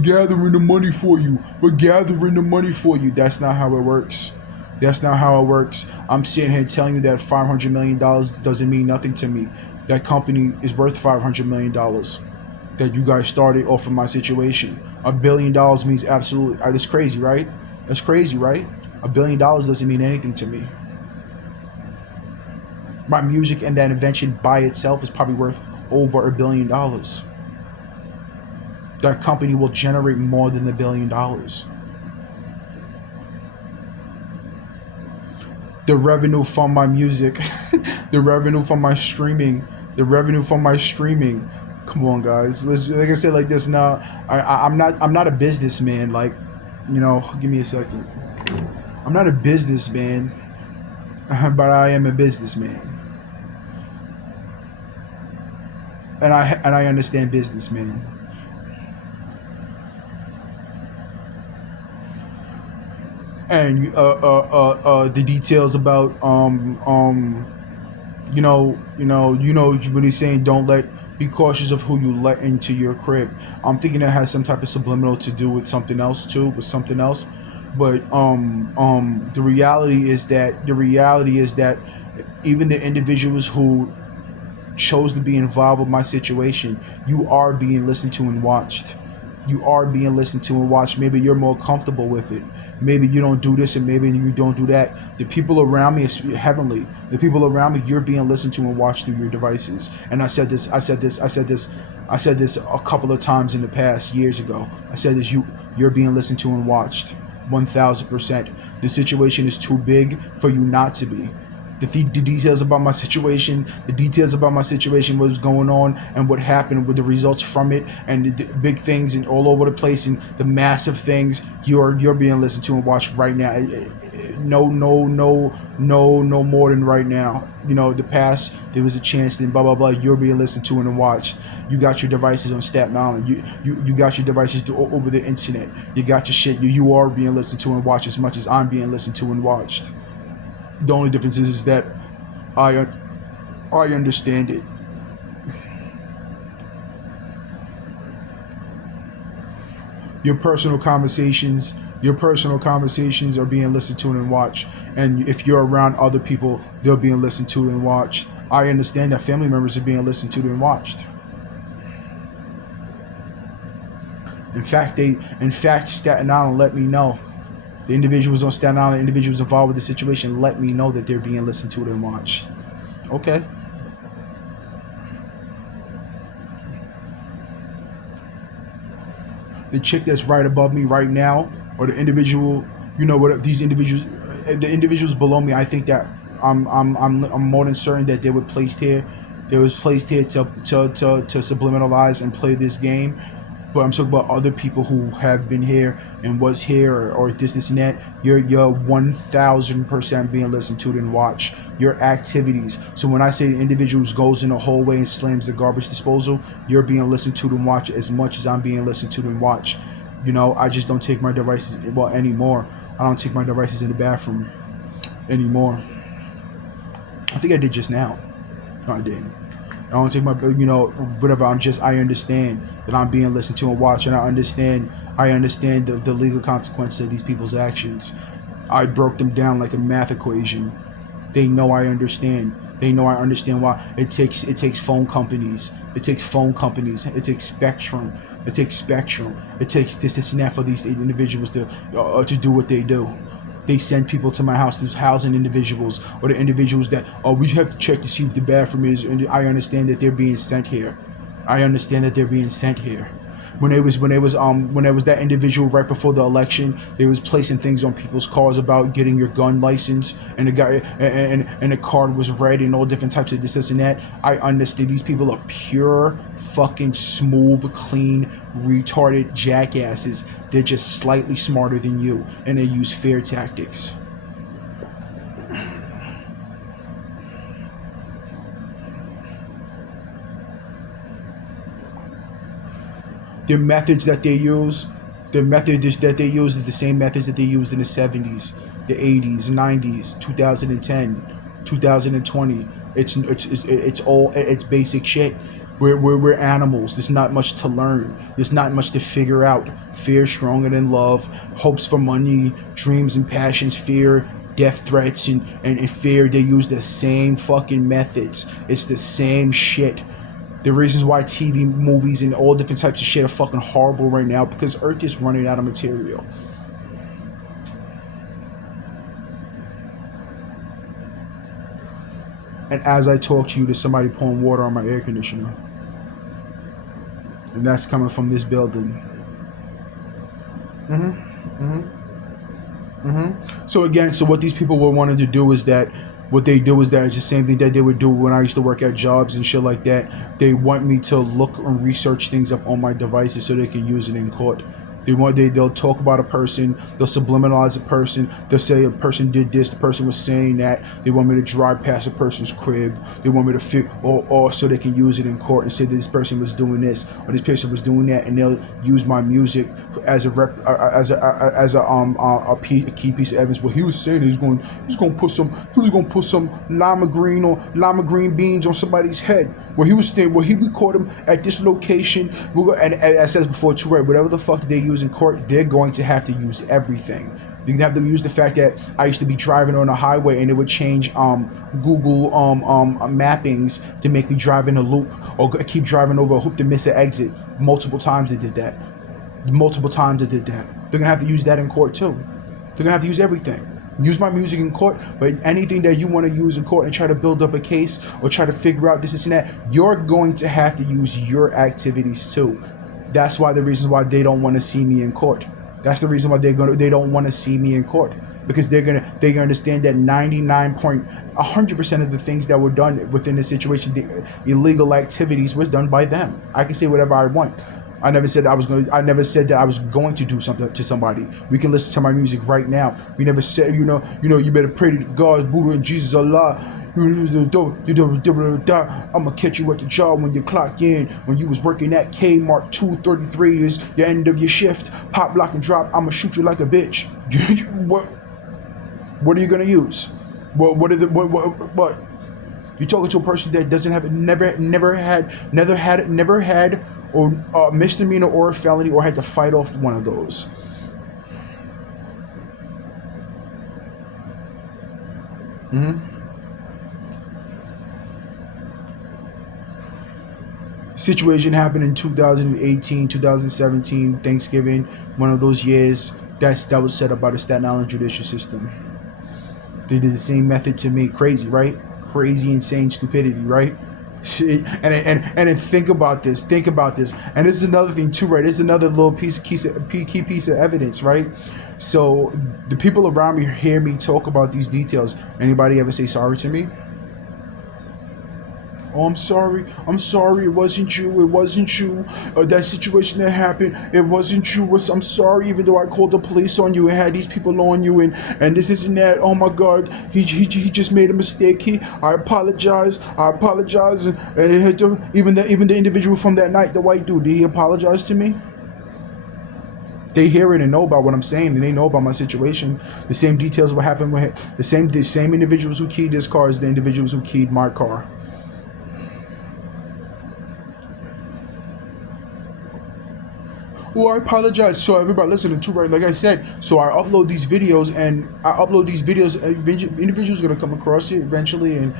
gathering the money for you. We're gathering the money for you. That's not how it works. That's not how it works. I'm sitting here telling you that $500 million doesn't mean nothing to me. That company is worth $500 million. That you guys started off of my situation. $1 billion means absolutely. That's crazy, right? That's crazy, right? $1 billion doesn't mean anything to me. My music and that invention by itself is probably worth over $1 billion. That company will generate more than $1 billion. The revenue from my music, the revenue from my streaming, the revenue from my streaming. Come on, guys. Let's, like I said, like this now. I'm not a businessman. Like, give me a second. I'm not a businessman, but I am a businessman, and I understand businessman. And the details about When he's saying don't let be cautious of who you let into your crib. I'm thinking that has some type of subliminal to do with something else too, with something else. But the reality is that even the individuals who chose to be involved with my situation, you are being listened to and watched. You are being listened to and watched. Maybe you're more comfortable with it. Maybe you don't do this and maybe you don't do that. The people around me is heavenly. The people around me, you're being listened to and watched through your devices. And I said this a couple of times in the past years ago. I said this, you're being listened to and watched. 1000%. The situation is too big for you not to be. The details about my situation, what was going on, and what happened with the results from it, and the big things and all over the place, and the massive things. You're being listened to and watched right now. No more than right now. The past there was a chance, then blah blah blah. You're being listened to and watched. You got your devices on Staten Island. You got your devices over the internet. You got your shit. You are being listened to and watched as much as I'm being listened to and watched. The only difference is that I I understand it. Your personal conversations are being listened to and watched. And if you're around other people, they're being listened to and watched. I understand that family members are being listened to and watched. In fact, Staten Island let me know. The individuals on Staten Island, individuals involved with the situation, let me know that they're being listened to and watched. Okay. The chick that's right above me right now, or the individual, what these individuals, the individuals below me, I think that I'm more than certain that they were placed here. They was placed here to subliminalize and play this game. But I'm talking about other people who have been here and was here, or this and that. You're 1,000% being listened to and watched. Your activities. So when I say the individuals goes in the hallway and slams the garbage disposal, you're being listened to and watched as much as I'm being listened to and watched. I just don't take my devices anymore. I don't take my devices in the bathroom anymore. I think I did just now. No, I didn't. I don't take my, whatever. I understand that I'm being listened to and watched, and I understand the legal consequences of these people's actions. I broke them down like a math equation. They know I understand. They know I understand why it takes phone companies. It takes phone companies. It takes Spectrum. It takes Spectrum. It takes this and that for these individuals to do what they do. They send people to my house, those housing individuals, or the individuals that, we have to check to see if the bathroom is, and I understand that they're being sent here. I understand that they're being sent here. When it was that individual right before the election, they was placing things on people's cars about getting your gun license, and the guy and the card was red and all different types of this and that. I understand these people are pure fucking smooth, clean, retarded jackasses. They're just slightly smarter than you, and they use fear tactics. The methods that they use, is the same methods that they used in the 70s, the 80s, 90s, 2010, 2020. It's basic shit. We're animals. There's not much to learn. There's not much to figure out. Fear stronger than love. Hopes for money, dreams and passions, fear, death threats, and fear. They use the same fucking methods. It's the same shit. The reasons why TV, movies, and all different types of shit are fucking horrible right now, because Earth is running out of material. And as I talk to you, there's somebody pouring water on my air conditioner. And that's coming from this building. So what these people were wanting to do is that, what they do is that it's the same thing that they would do when I used to work at jobs and shit like that. They want me to look and research things up on my devices so they can use it in court. They'll talk about a person, they'll subliminalize a person, they'll say a person did this, the person was saying that, they want me to drive past a person's crib, they want me to fit, or so they can use it in court and say that this person was doing this or this person was doing that, and they'll use my music as a key piece of evidence. What he was saying, he was going to put some lima green beans on somebody's head. Where he was staying, where he recorded him at this location. And as I said before too, right, whatever the fuck they use in court, they're going to have to use everything. You can have to use the fact that I used to be driving on a highway and it would change Google mappings to make me drive in a loop or keep driving over a hoop to miss an exit. Multiple times they did that. They're gonna have to use that in court too. They're gonna have to use everything. Use my music in court, but anything that you want to use in court and try to build up a case or try to figure out this and that, you're going to have to use your activities too. That's why the reasons why they don't want to see me in court. That's the reason why they don't want to see me in court, because they're gonna understand that 100% of the things that were done within the situation, the illegal activities, was done by them. I can say whatever I want. I never said that I was going to do something to somebody. We can listen to my music right now. We never said, you better pray to God, Buddha, and Jesus, Allah. I'ma catch you at the job when you clock in. When you was working at Kmart 233 is the end of your shift. Pop, lock, and drop. I'ma shoot you like a bitch. What are you gonna use? What? You're talking to a person that doesn't have never had or misdemeanor or a felony, or had to fight off one of those. Situation happened in 2018, 2017, Thanksgiving, one of those years that was set up by the Staten Island judicial system. They did the same method to me. Crazy, right? Crazy, insane stupidity, right? And then think about this, and this is another thing too, right? This is another little key piece of evidence, right? So the people around me hear me talk about these details. Anybody ever say sorry to me? Oh, I'm sorry, it wasn't you, that situation that happened, it wasn't you, I'm sorry, even though I called the police on you and had these people on you and this and that. Oh my God, he just made a mistake. I apologize, and even the individual from that night, the white dude, did he apologize to me? They hear it and know about what I'm saying, and they know about my situation. The same details of what happened with the same individuals who keyed this car as the individuals who keyed my car. Well, I apologize. So everybody listening to, right, like I said, so I upload these videos, individuals are going to come across it eventually and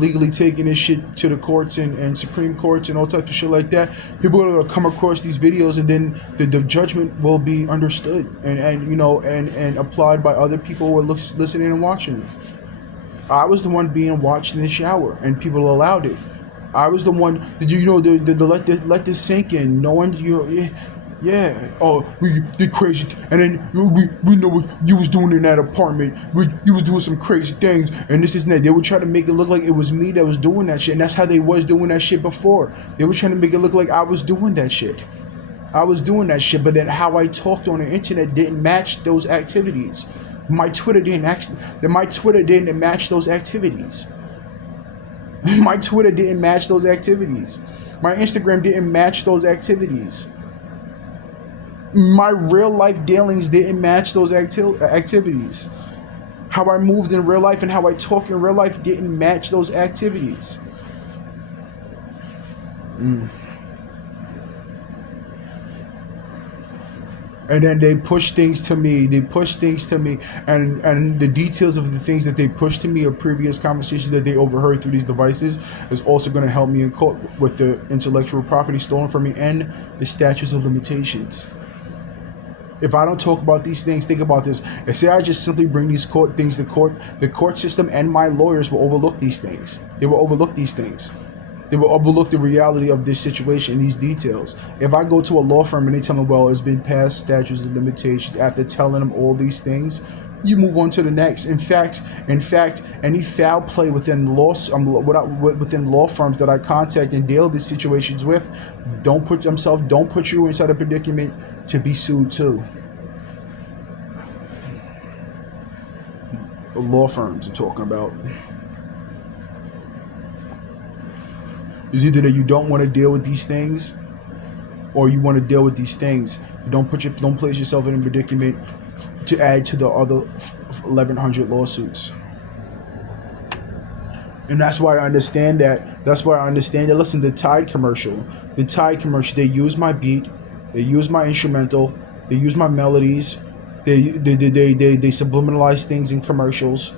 legally taking this shit to the courts and Supreme Courts and all types of shit like that. People are going to come across these videos, and then the judgment will be understood and applied by other people who are listening and watching. I was the one being watched in the shower, and people allowed it. I was the one. The let this sink in. No one, yeah. Oh, we did crazy, and then we know what you was doing in that apartment. You was doing some crazy things, and this is that. They would try to make it look like it was me that was doing that shit, and that's how they was doing that shit before. They were trying to make it look like I was doing that shit. But then how I talked on the internet didn't match those activities. My Twitter didn't match those activities. My Twitter didn't match those activities. My Instagram didn't match those activities. My real life dealings didn't match those activities. How I moved in real life and how I talk in real life didn't match those activities. And then they push things to me. And the details of the things that they push to me or previous conversations that they overheard through these devices is also going to help me in court with the intellectual property stolen from me and the statutes of limitations. If I don't talk about these things, think about this. If say I just simply bring these court things to court, the court system and my lawyers will overlook these things. They will overlook the reality of this situation, these details. If I go to a law firm and they tell me, well, it's been past statutes of limitations, after telling them all these things, You move on to the next. In fact, any foul play within within law firms that I contact and deal these situations with, don't put you inside a predicament to be sued too. The law firms I'm talking about. It's either that you don't want to deal with these things, or you want to deal with these things. Don't place yourself in a predicament to add to the other 1,100 lawsuits. And that's why I understand that. Listen, the Tide commercial. They use my beat, they use my instrumental, they use my melodies, they subliminalize things in commercials.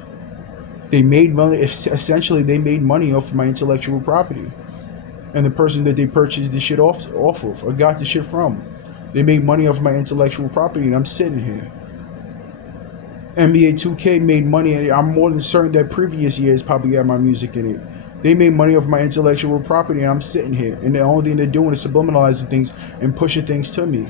They made money. Essentially, they made money off of my intellectual property, and the person that they purchased the shit off of, or got the shit from. They made money off my intellectual property, and I'm sitting here. NBA 2K made money, and I'm more than certain that previous years probably had my music in it. They made money off my intellectual property, and I'm sitting here. And the only thing they're doing is subliminalizing things and pushing things to me.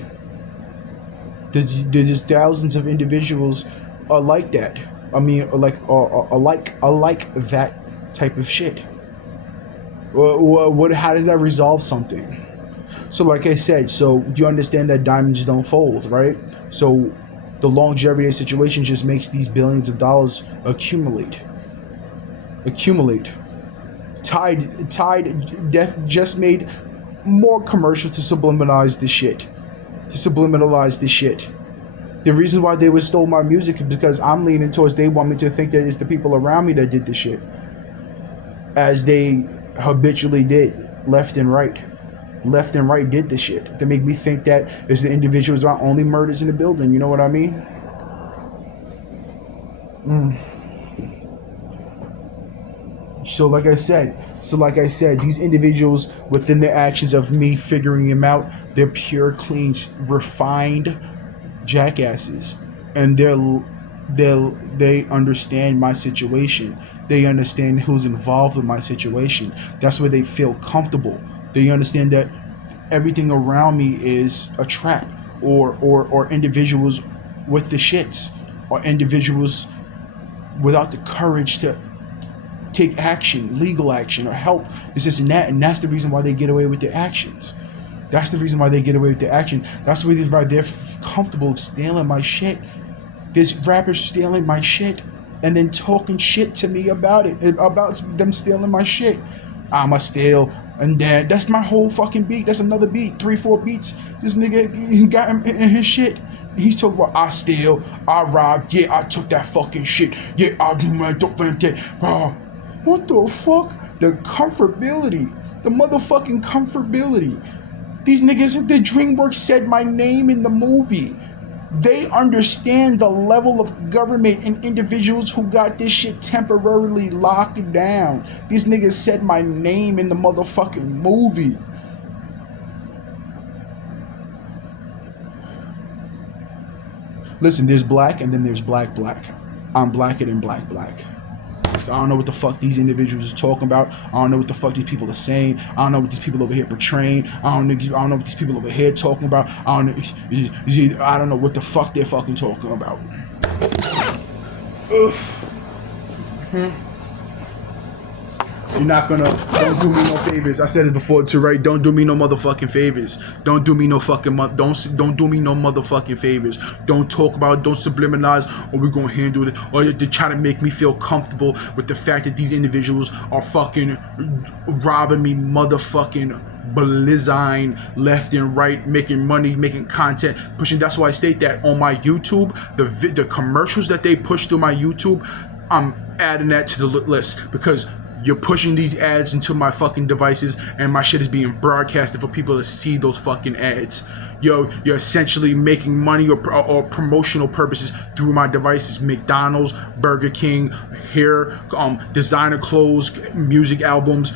There's thousands of individuals like that. I mean, like that type of shit. How does that resolve something? So like I said, so you understand that diamonds don't fold, right? So the longevity of the situation just makes these billions of dollars accumulate. Tide just made more commercials to subliminalize the shit. The reason why they would stole my music is because I'm leaning towards they want me to think that it's the people around me that did the shit, as they habitually did, left and right did the shit. They make me think that it's the individuals are only murders in the building. You know what I mean? So like I said, these individuals, within the actions of me figuring them out, they're pure, clean, refined jackasses, and they understand my situation. They understand who's involved in my situation. That's where they feel comfortable. They understand that everything around me is a trap, or individuals with the shits, or individuals without the courage to take action, legal action, or help. It's this and that, and that's the reason why they get away with their actions. That's the reason why they're comfortable of stealing my shit. There's rappers stealing my shit and then talking shit to me about them stealing my shit. I'ma steal, and then that's my whole fucking beat. That's another beat, 3-4 beats. This nigga, he got him in his shit. He's talking about I steal, I rob, yeah, I took that fucking shit, yeah, I do my dope that, bro. What the fuck? The comfortability, the motherfucking comfortability. These niggas, the DreamWorks said my name in the movie. They understand the level of government and individuals who got this shit temporarily locked down. These niggas said my name in the motherfucking movie. Listen, there's black and then there's black. I'm blacker than black. So I don't know what the fuck these individuals are talking about. I don't know what the fuck these people are saying. I don't know what these people over here portraying. I don't know what these people over here talking about. I don't know what the fuck they're fucking talking about. Don't do me no favors. I said it before too, right? Don't do me no motherfucking favors. Don't do me no motherfucking favors. Don't talk about, don't subliminalize, or we're gonna handle it, or they try to make me feel comfortable with the fact that these individuals are fucking robbing me motherfucking blizzine left and right, making money, making content, pushing. That's why I state that on my YouTube, the commercials that they push through my YouTube, I'm adding that to the list, because you're pushing these ads into my fucking devices, and my shit is being broadcasted for people to see those fucking ads. You're essentially making money or promotional purposes through my devices. McDonald's, Burger King, hair, designer clothes, music albums,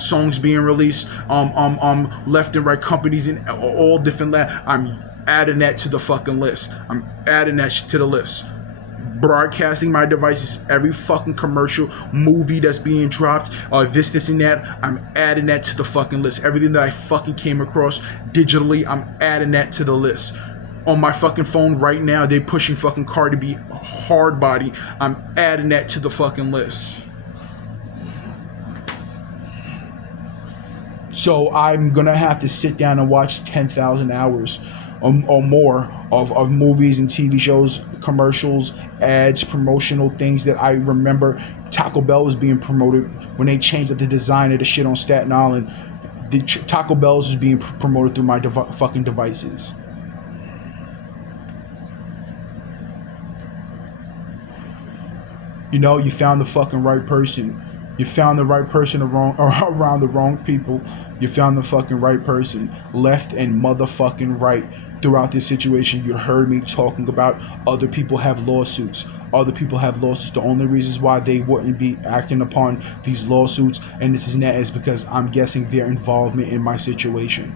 songs being released, left and right companies in all different I'm adding that to the fucking list. I'm adding that to the list. Broadcasting my devices, every fucking commercial, movie that's being dropped, this and that, I'm adding that to the fucking list. Everything that I fucking came across digitally, I'm adding that to the list. On my fucking phone right now, they pushing fucking Cardi B hard body. I'm adding that to the fucking list. So I'm gonna have to sit down and watch 10,000 hours or more of movies and TV shows, commercials, ads, promotional things that I remember. Taco Bell was being promoted when they changed up the design of the shit on Staten Island. The Taco Bell's was being promoted through my fucking devices. You know, you found the fucking right person. You found the right person around the wrong people. You found the fucking right person, left and motherfucking right. Throughout this situation, you heard me talking about other people have lawsuits. Other people have lawsuits. The only reasons why they wouldn't be acting upon these lawsuits and this and that is because I'm guessing their involvement in my situation.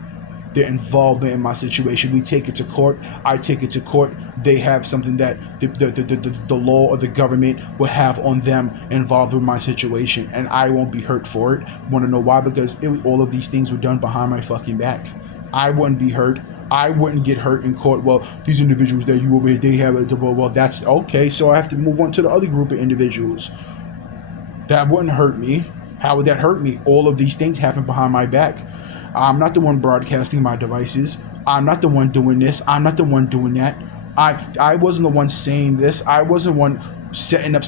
Their involvement in my situation. We take it to court. I take it to court. They have something that the law or the government would have on them involved with my situation, and I won't be hurt for it. Want to know why? Because all of these things were done behind my fucking back. I wouldn't be hurt. I wouldn't get hurt in court. Well, these individuals that you over here, they have a well. That's okay. So I have to move on to the other group of individuals. That wouldn't hurt me. How would that hurt me? All of these things happen behind my back. I'm not the one broadcasting my devices. I'm not the one doing this. I'm not the one doing that. I wasn't the one saying this. I wasn't one setting up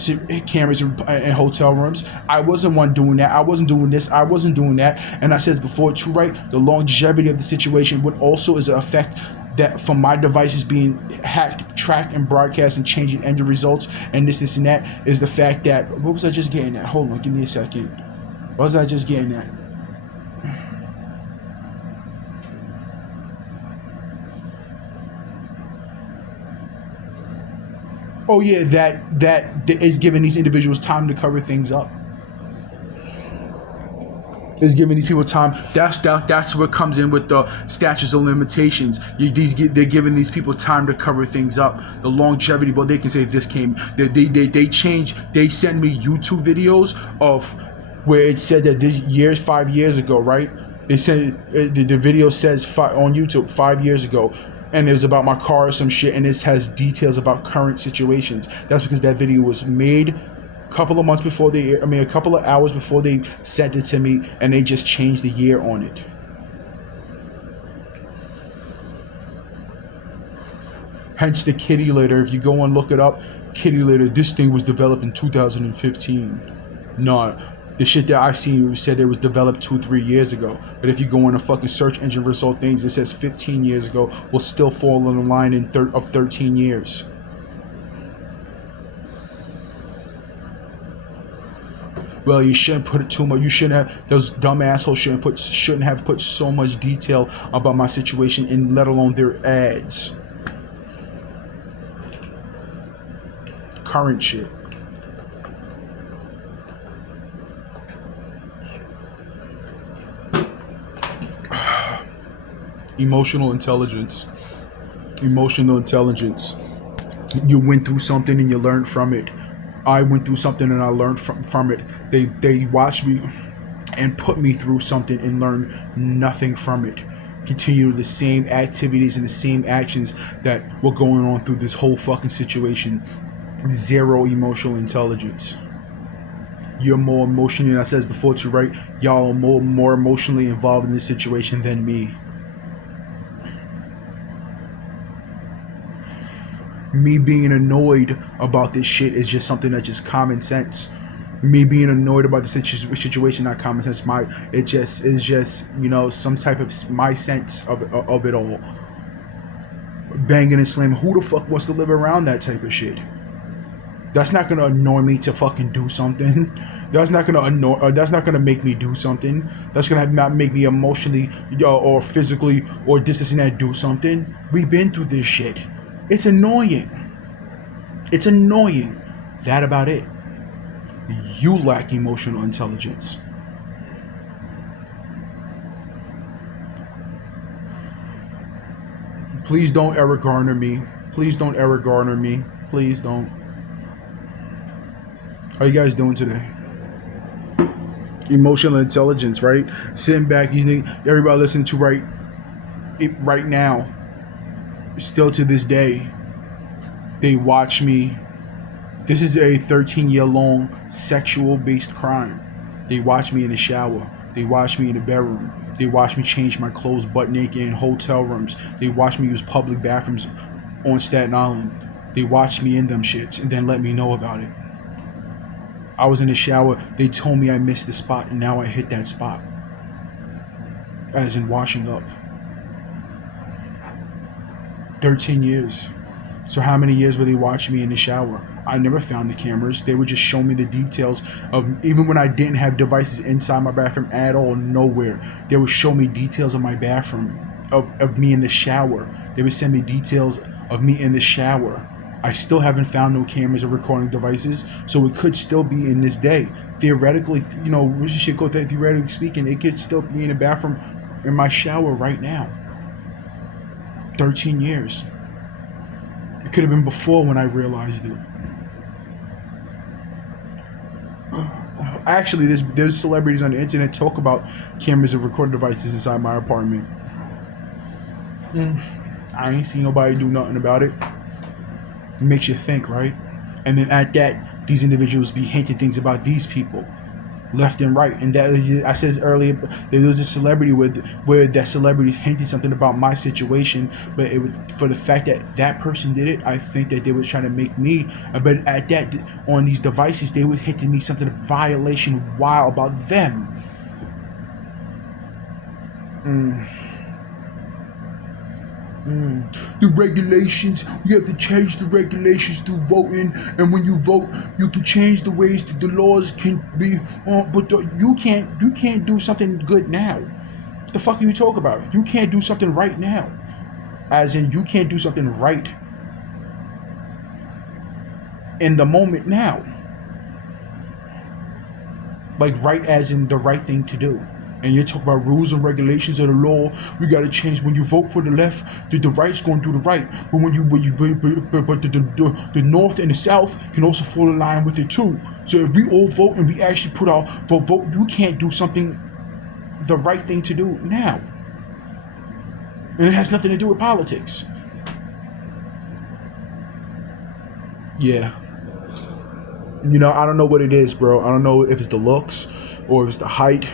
cameras in hotel rooms. I wasn't one doing that. I wasn't doing this. I wasn't doing that. And I said before too, right? The longevity of the situation would also is an effect that from my devices being hacked, tracked, and broadcast and changing end results and this and that is the fact that what was I just getting at? Hold on, give me a second. What was I just getting at? Oh yeah, that is giving these individuals time to cover things up. Is giving these people time. That's what comes in with the statutes of limitations. They're giving these people time to cover things up. The longevity, but they can say this came. They change. They send me YouTube videos of where it said that this 5 years ago, right? They said the video says on YouTube 5 years ago. And it was about my car or some shit, and this has details about current situations. That's because that video was made a couple of months before a couple of hours before they sent it to me, and they just changed the year on it. Hence the kitty litter. If you go and look it up, kitty litter, this thing was developed in 2015. No. The shit that I seen said it was developed 2-3 years ago. But if you go on a fucking search engine result things, it says 15 years ago will still fall in the line of 13 years. Well, you shouldn't put it too much. You shouldn't have. Those dumb assholes shouldn't have put so much detail about my situation, and let alone their ads. Current shit. Emotional intelligence. Emotional intelligence. You went through something and you learned from it. I went through something and I learned from it. They watched me and put me through something and learned nothing from it. Continue the same activities and the same actions that were going on through this whole fucking situation. Zero emotional intelligence. You're more emotionally, and I said before too, right? Y'all are more emotionally involved in this situation than me. Me being annoyed about this shit is just something that's just common sense. Me being annoyed about the situation, not common sense. It's just you know, some type of my sense of it all. Banging and slamming. Who the fuck wants to live around that type of shit? That's not gonna annoy me to fucking do something. That's not gonna that's not gonna make me do something. That's gonna not make me emotionally or physically or this and that do something. We've been through this shit. It's annoying. It's annoying. That about it. You lack emotional intelligence. Please don't Eric Garner me. Please don't Eric Garner me. Please don't. How you guys doing today? Emotional intelligence, right? Sitting back, everybody listening to right now. Still to this day, they watch me. This is a 13-year long sexual based crime. They watch me in the shower. They watch me in the bedroom. They watch me change my clothes butt naked in hotel rooms. They watch me use public bathrooms on Staten Island. They watch me in them shits and then let me know about it. I was in the shower. They told me I missed the spot and now I hit that spot. As in washing up. 13 years. So how many years were they watching me in the shower? I never found the cameras. They would just show me the details of, even when I didn't have devices inside my bathroom at all, nowhere. They would show me details of my bathroom, of me in the shower. They would send me details of me in the shower. I still haven't found no cameras or recording devices, so it could still be in this day. Theoretically, you know, theoretically speaking, it could still be in the bathroom in my shower right now. 13 years. It could have been before when I realized it. Actually, there's celebrities on the internet talk about cameras and recording devices inside my apartment. I ain't seen nobody do nothing about it. It makes you think, right? And then at that, these individuals be hinting things about these people, left and right. And that, I said earlier, there was a celebrity where that celebrity hinted something about my situation, but it was for the fact that that person did it. I think that they were trying to make me, but at that, on these devices, they were hinting me something, violation, wild about them. The regulations, we have to change the regulations through voting, and when you vote, you can change the ways that the laws can be, but you can't do something good now. What the fuck are you talking about? You can't do something right now. As in, you can't do something right in the moment now. Like right as in the right thing to do. And you're talking about rules and regulations of the law. We gotta change. When you vote for the left, the right's gonna do the right. But the North and the South can also fall in line with it too. So if we all vote and we actually put our vote, you can't do something, the right thing to do now. And it has nothing to do with politics. Yeah. You know, I don't know what it is, bro. I don't know if it's the looks or if it's the height.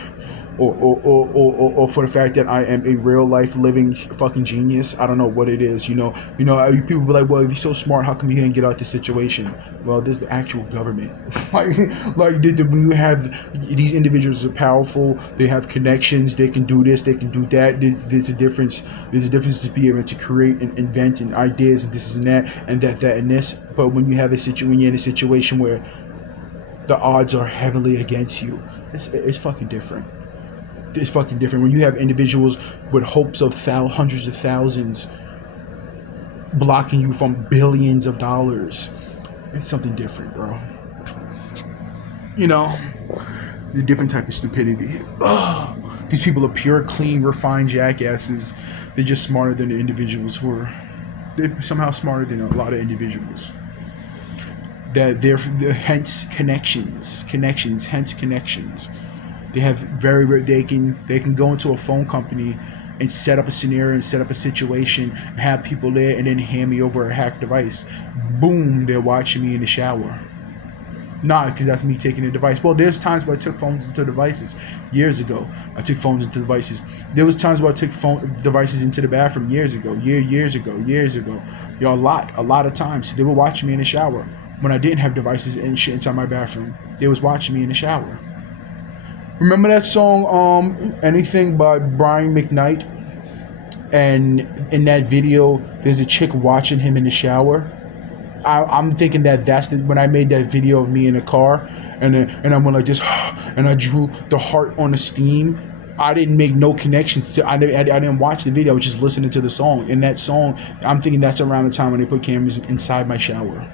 Or for the fact that I am a real life living fucking genius. I don't know what it is. You know, people be like, well, if you're so smart, how come you didn't get out of this situation? Well, there's the actual government. like when you have these individuals are powerful, they have connections, they can do this, they can do that. There's a difference. There's a difference to be able to create and invent and ideas and this and that and that and this. But when you have when you're in a situation where the odds are heavily against you, it's fucking different. It's fucking different when you have individuals with hopes of hundreds of thousands blocking you from billions of dollars. It's something different, bro. You know, a different type of stupidity. Ugh. These people are pure, clean, refined jackasses. They're just smarter than the individuals they're somehow smarter than a lot of individuals. That they're hence connections. They have they can go into a phone company and set up a scenario and set up a situation and have people there and then hand me over a hacked device. Boom, they're watching me in the shower. Not because that's me taking the device. Well, there's times where I took phones into devices years ago. I took phones into devices. There was times where I took devices into the bathroom years ago. Years ago. You know, a lot of times. They were watching me in the shower. When I didn't have devices and shit inside my bathroom, they was watching me in the shower. Remember that song, Anything by Brian McKnight? And in that video, there's a chick watching him in the shower. I'm thinking that's when I made that video of me in the car, and I went like this, and I drew the heart on the steam. I didn't make no connections to. I didn't watch the video. I was just listening to the song. In that song, I'm thinking that's around the time when they put cameras inside my shower.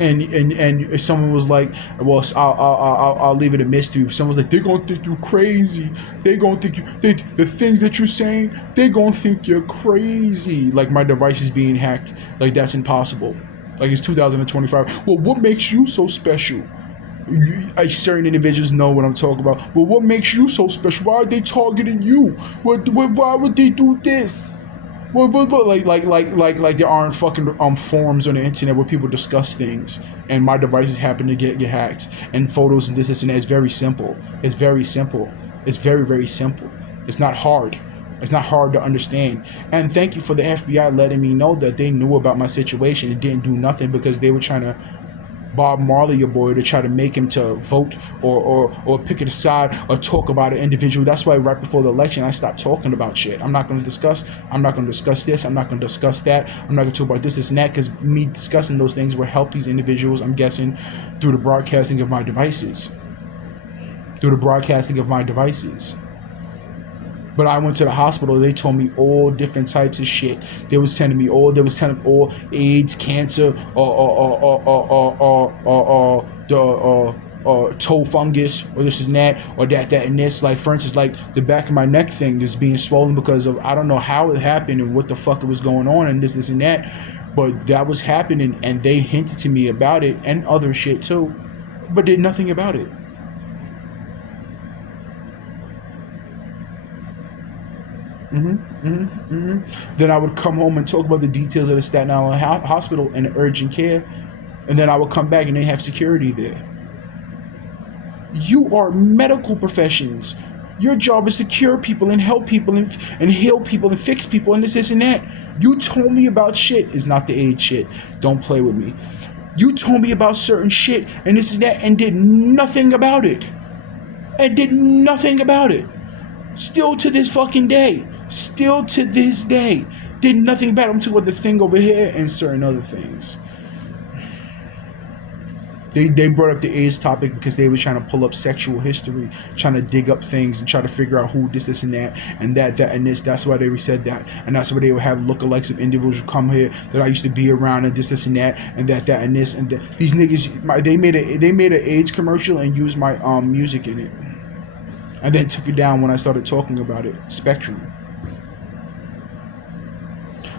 And if someone was like, well, I'll leave it a mystery. Someone's like, they're gonna think you crazy. They're gonna think the things that you're saying, they're gonna think you're crazy. Like my device is being hacked. Like that's impossible. Like it's 2025. Well, what makes you so special? Certain individuals know what I'm talking about. Well, what makes you so special? Why are they targeting you? Why would they do this? Like there aren't fucking forums on the internet where people discuss things, and my devices happen to get hacked, and photos and this and that. It's very simple. It's very simple. It's very simple. It's not hard. It's not hard to understand. And thank you for the FBI letting me know that they knew about my situation and didn't do nothing because they were trying to Bob Marley, your boy, to try to make him to vote or pick a side or talk about an individual. That's why right before the election, I stopped talking about shit. I'm not going to discuss this. I'm not going to discuss that. I'm not going to talk about this and that because me discussing those things will help these individuals, I'm guessing, through the broadcasting of my devices. But I went to the hospital. They told me all different types of shit. They was telling me all AIDS, cancer, toe fungus, or this and that, or that and this. Like for instance, like the back of my neck thing is being swollen because of I don't know how it happened and what the fuck it was going on and this and that. But that was happening, and they hinted to me about it and other shit too, but did nothing about it. Then I would come home and talk about the details of the Staten Island hospital and urgent care, and then I would come back and they have security there. You are medical professions. Your job is to cure people and help people and heal people and fix people and this and that. You told me about shit. It's not the AIDS shit. Don't play with me. You told me about certain shit and this and that and did nothing about it. Still to this fucking day. Did nothing about it. I'm talking about the thing over here and certain other things. They brought up the AIDS topic because they were trying to pull up sexual history, trying to dig up things and try to figure out who this and that and that and this. That's why they said that, and that's why they would have lookalikes of individuals who come here that I used to be around and this and that and that and this and that. These niggas, they made an AIDS commercial and used my music in it, and then took it down when I started talking about it. Spectrum.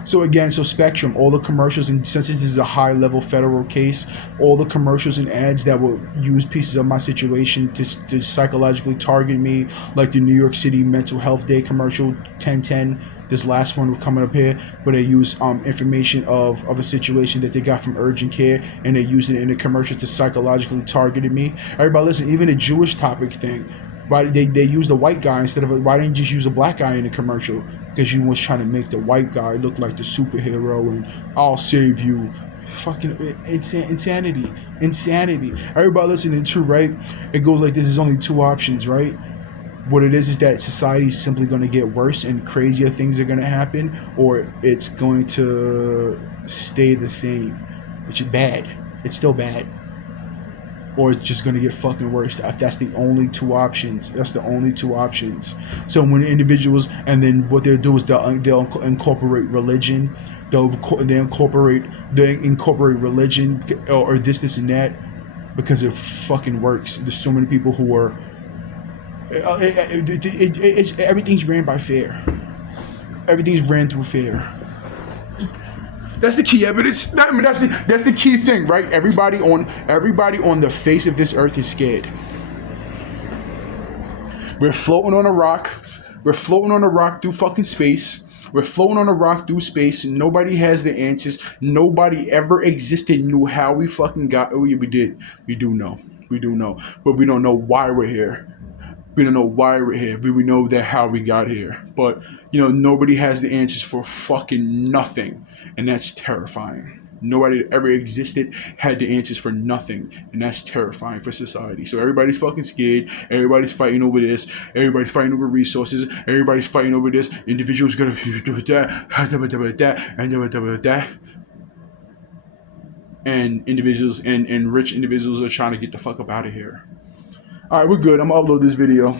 So Spectrum, all the commercials, and since this is a high-level federal case, all the commercials and ads that will use pieces of my situation to psychologically target me, like the New York City Mental Health Day commercial, 1010, this last one coming up here, where they use information of a situation that they got from urgent care, and they used it in the commercial to psychologically target me. Everybody listen, even the Jewish topic thing, why they used a white guy instead of why didn't you just use a black guy in the commercial? Because you was trying to make the white guy look like the superhero and I'll save you. Fucking insanity. Everybody listening to, right? It goes like this. There's only two options, right? What it is that society is simply going to get worse and crazier things are going to happen, or it's going to stay the same, which is bad. It's still bad. Or it's just going to get fucking worse. That's the only two options. So when individuals, and then what they'll do is they'll incorporate religion. They'll incorporate religion or this and that because it fucking works. There's so many people who are. Everything's ran by fear. Everything's ran through fear. That's the key evidence. That's the key thing, right? Everybody on the face of this earth is scared. We're floating on a rock. Through fucking space. Nobody has the answers. Nobody ever existed knew how we fucking got. Oh, yeah, we did. We do know. But we don't know why we're here. We know that how we got here. But, nobody has the answers for fucking nothing. And that's terrifying. Nobody that ever existed had the answers for nothing. And that's terrifying for society. So everybody's fucking scared. Everybody's fighting over this. Everybody's fighting over resources. Everybody's fighting over this. Individuals gonna do that. And individuals and rich individuals are trying to get the fuck up out of here. Alright, we're good. I'm gonna upload this video.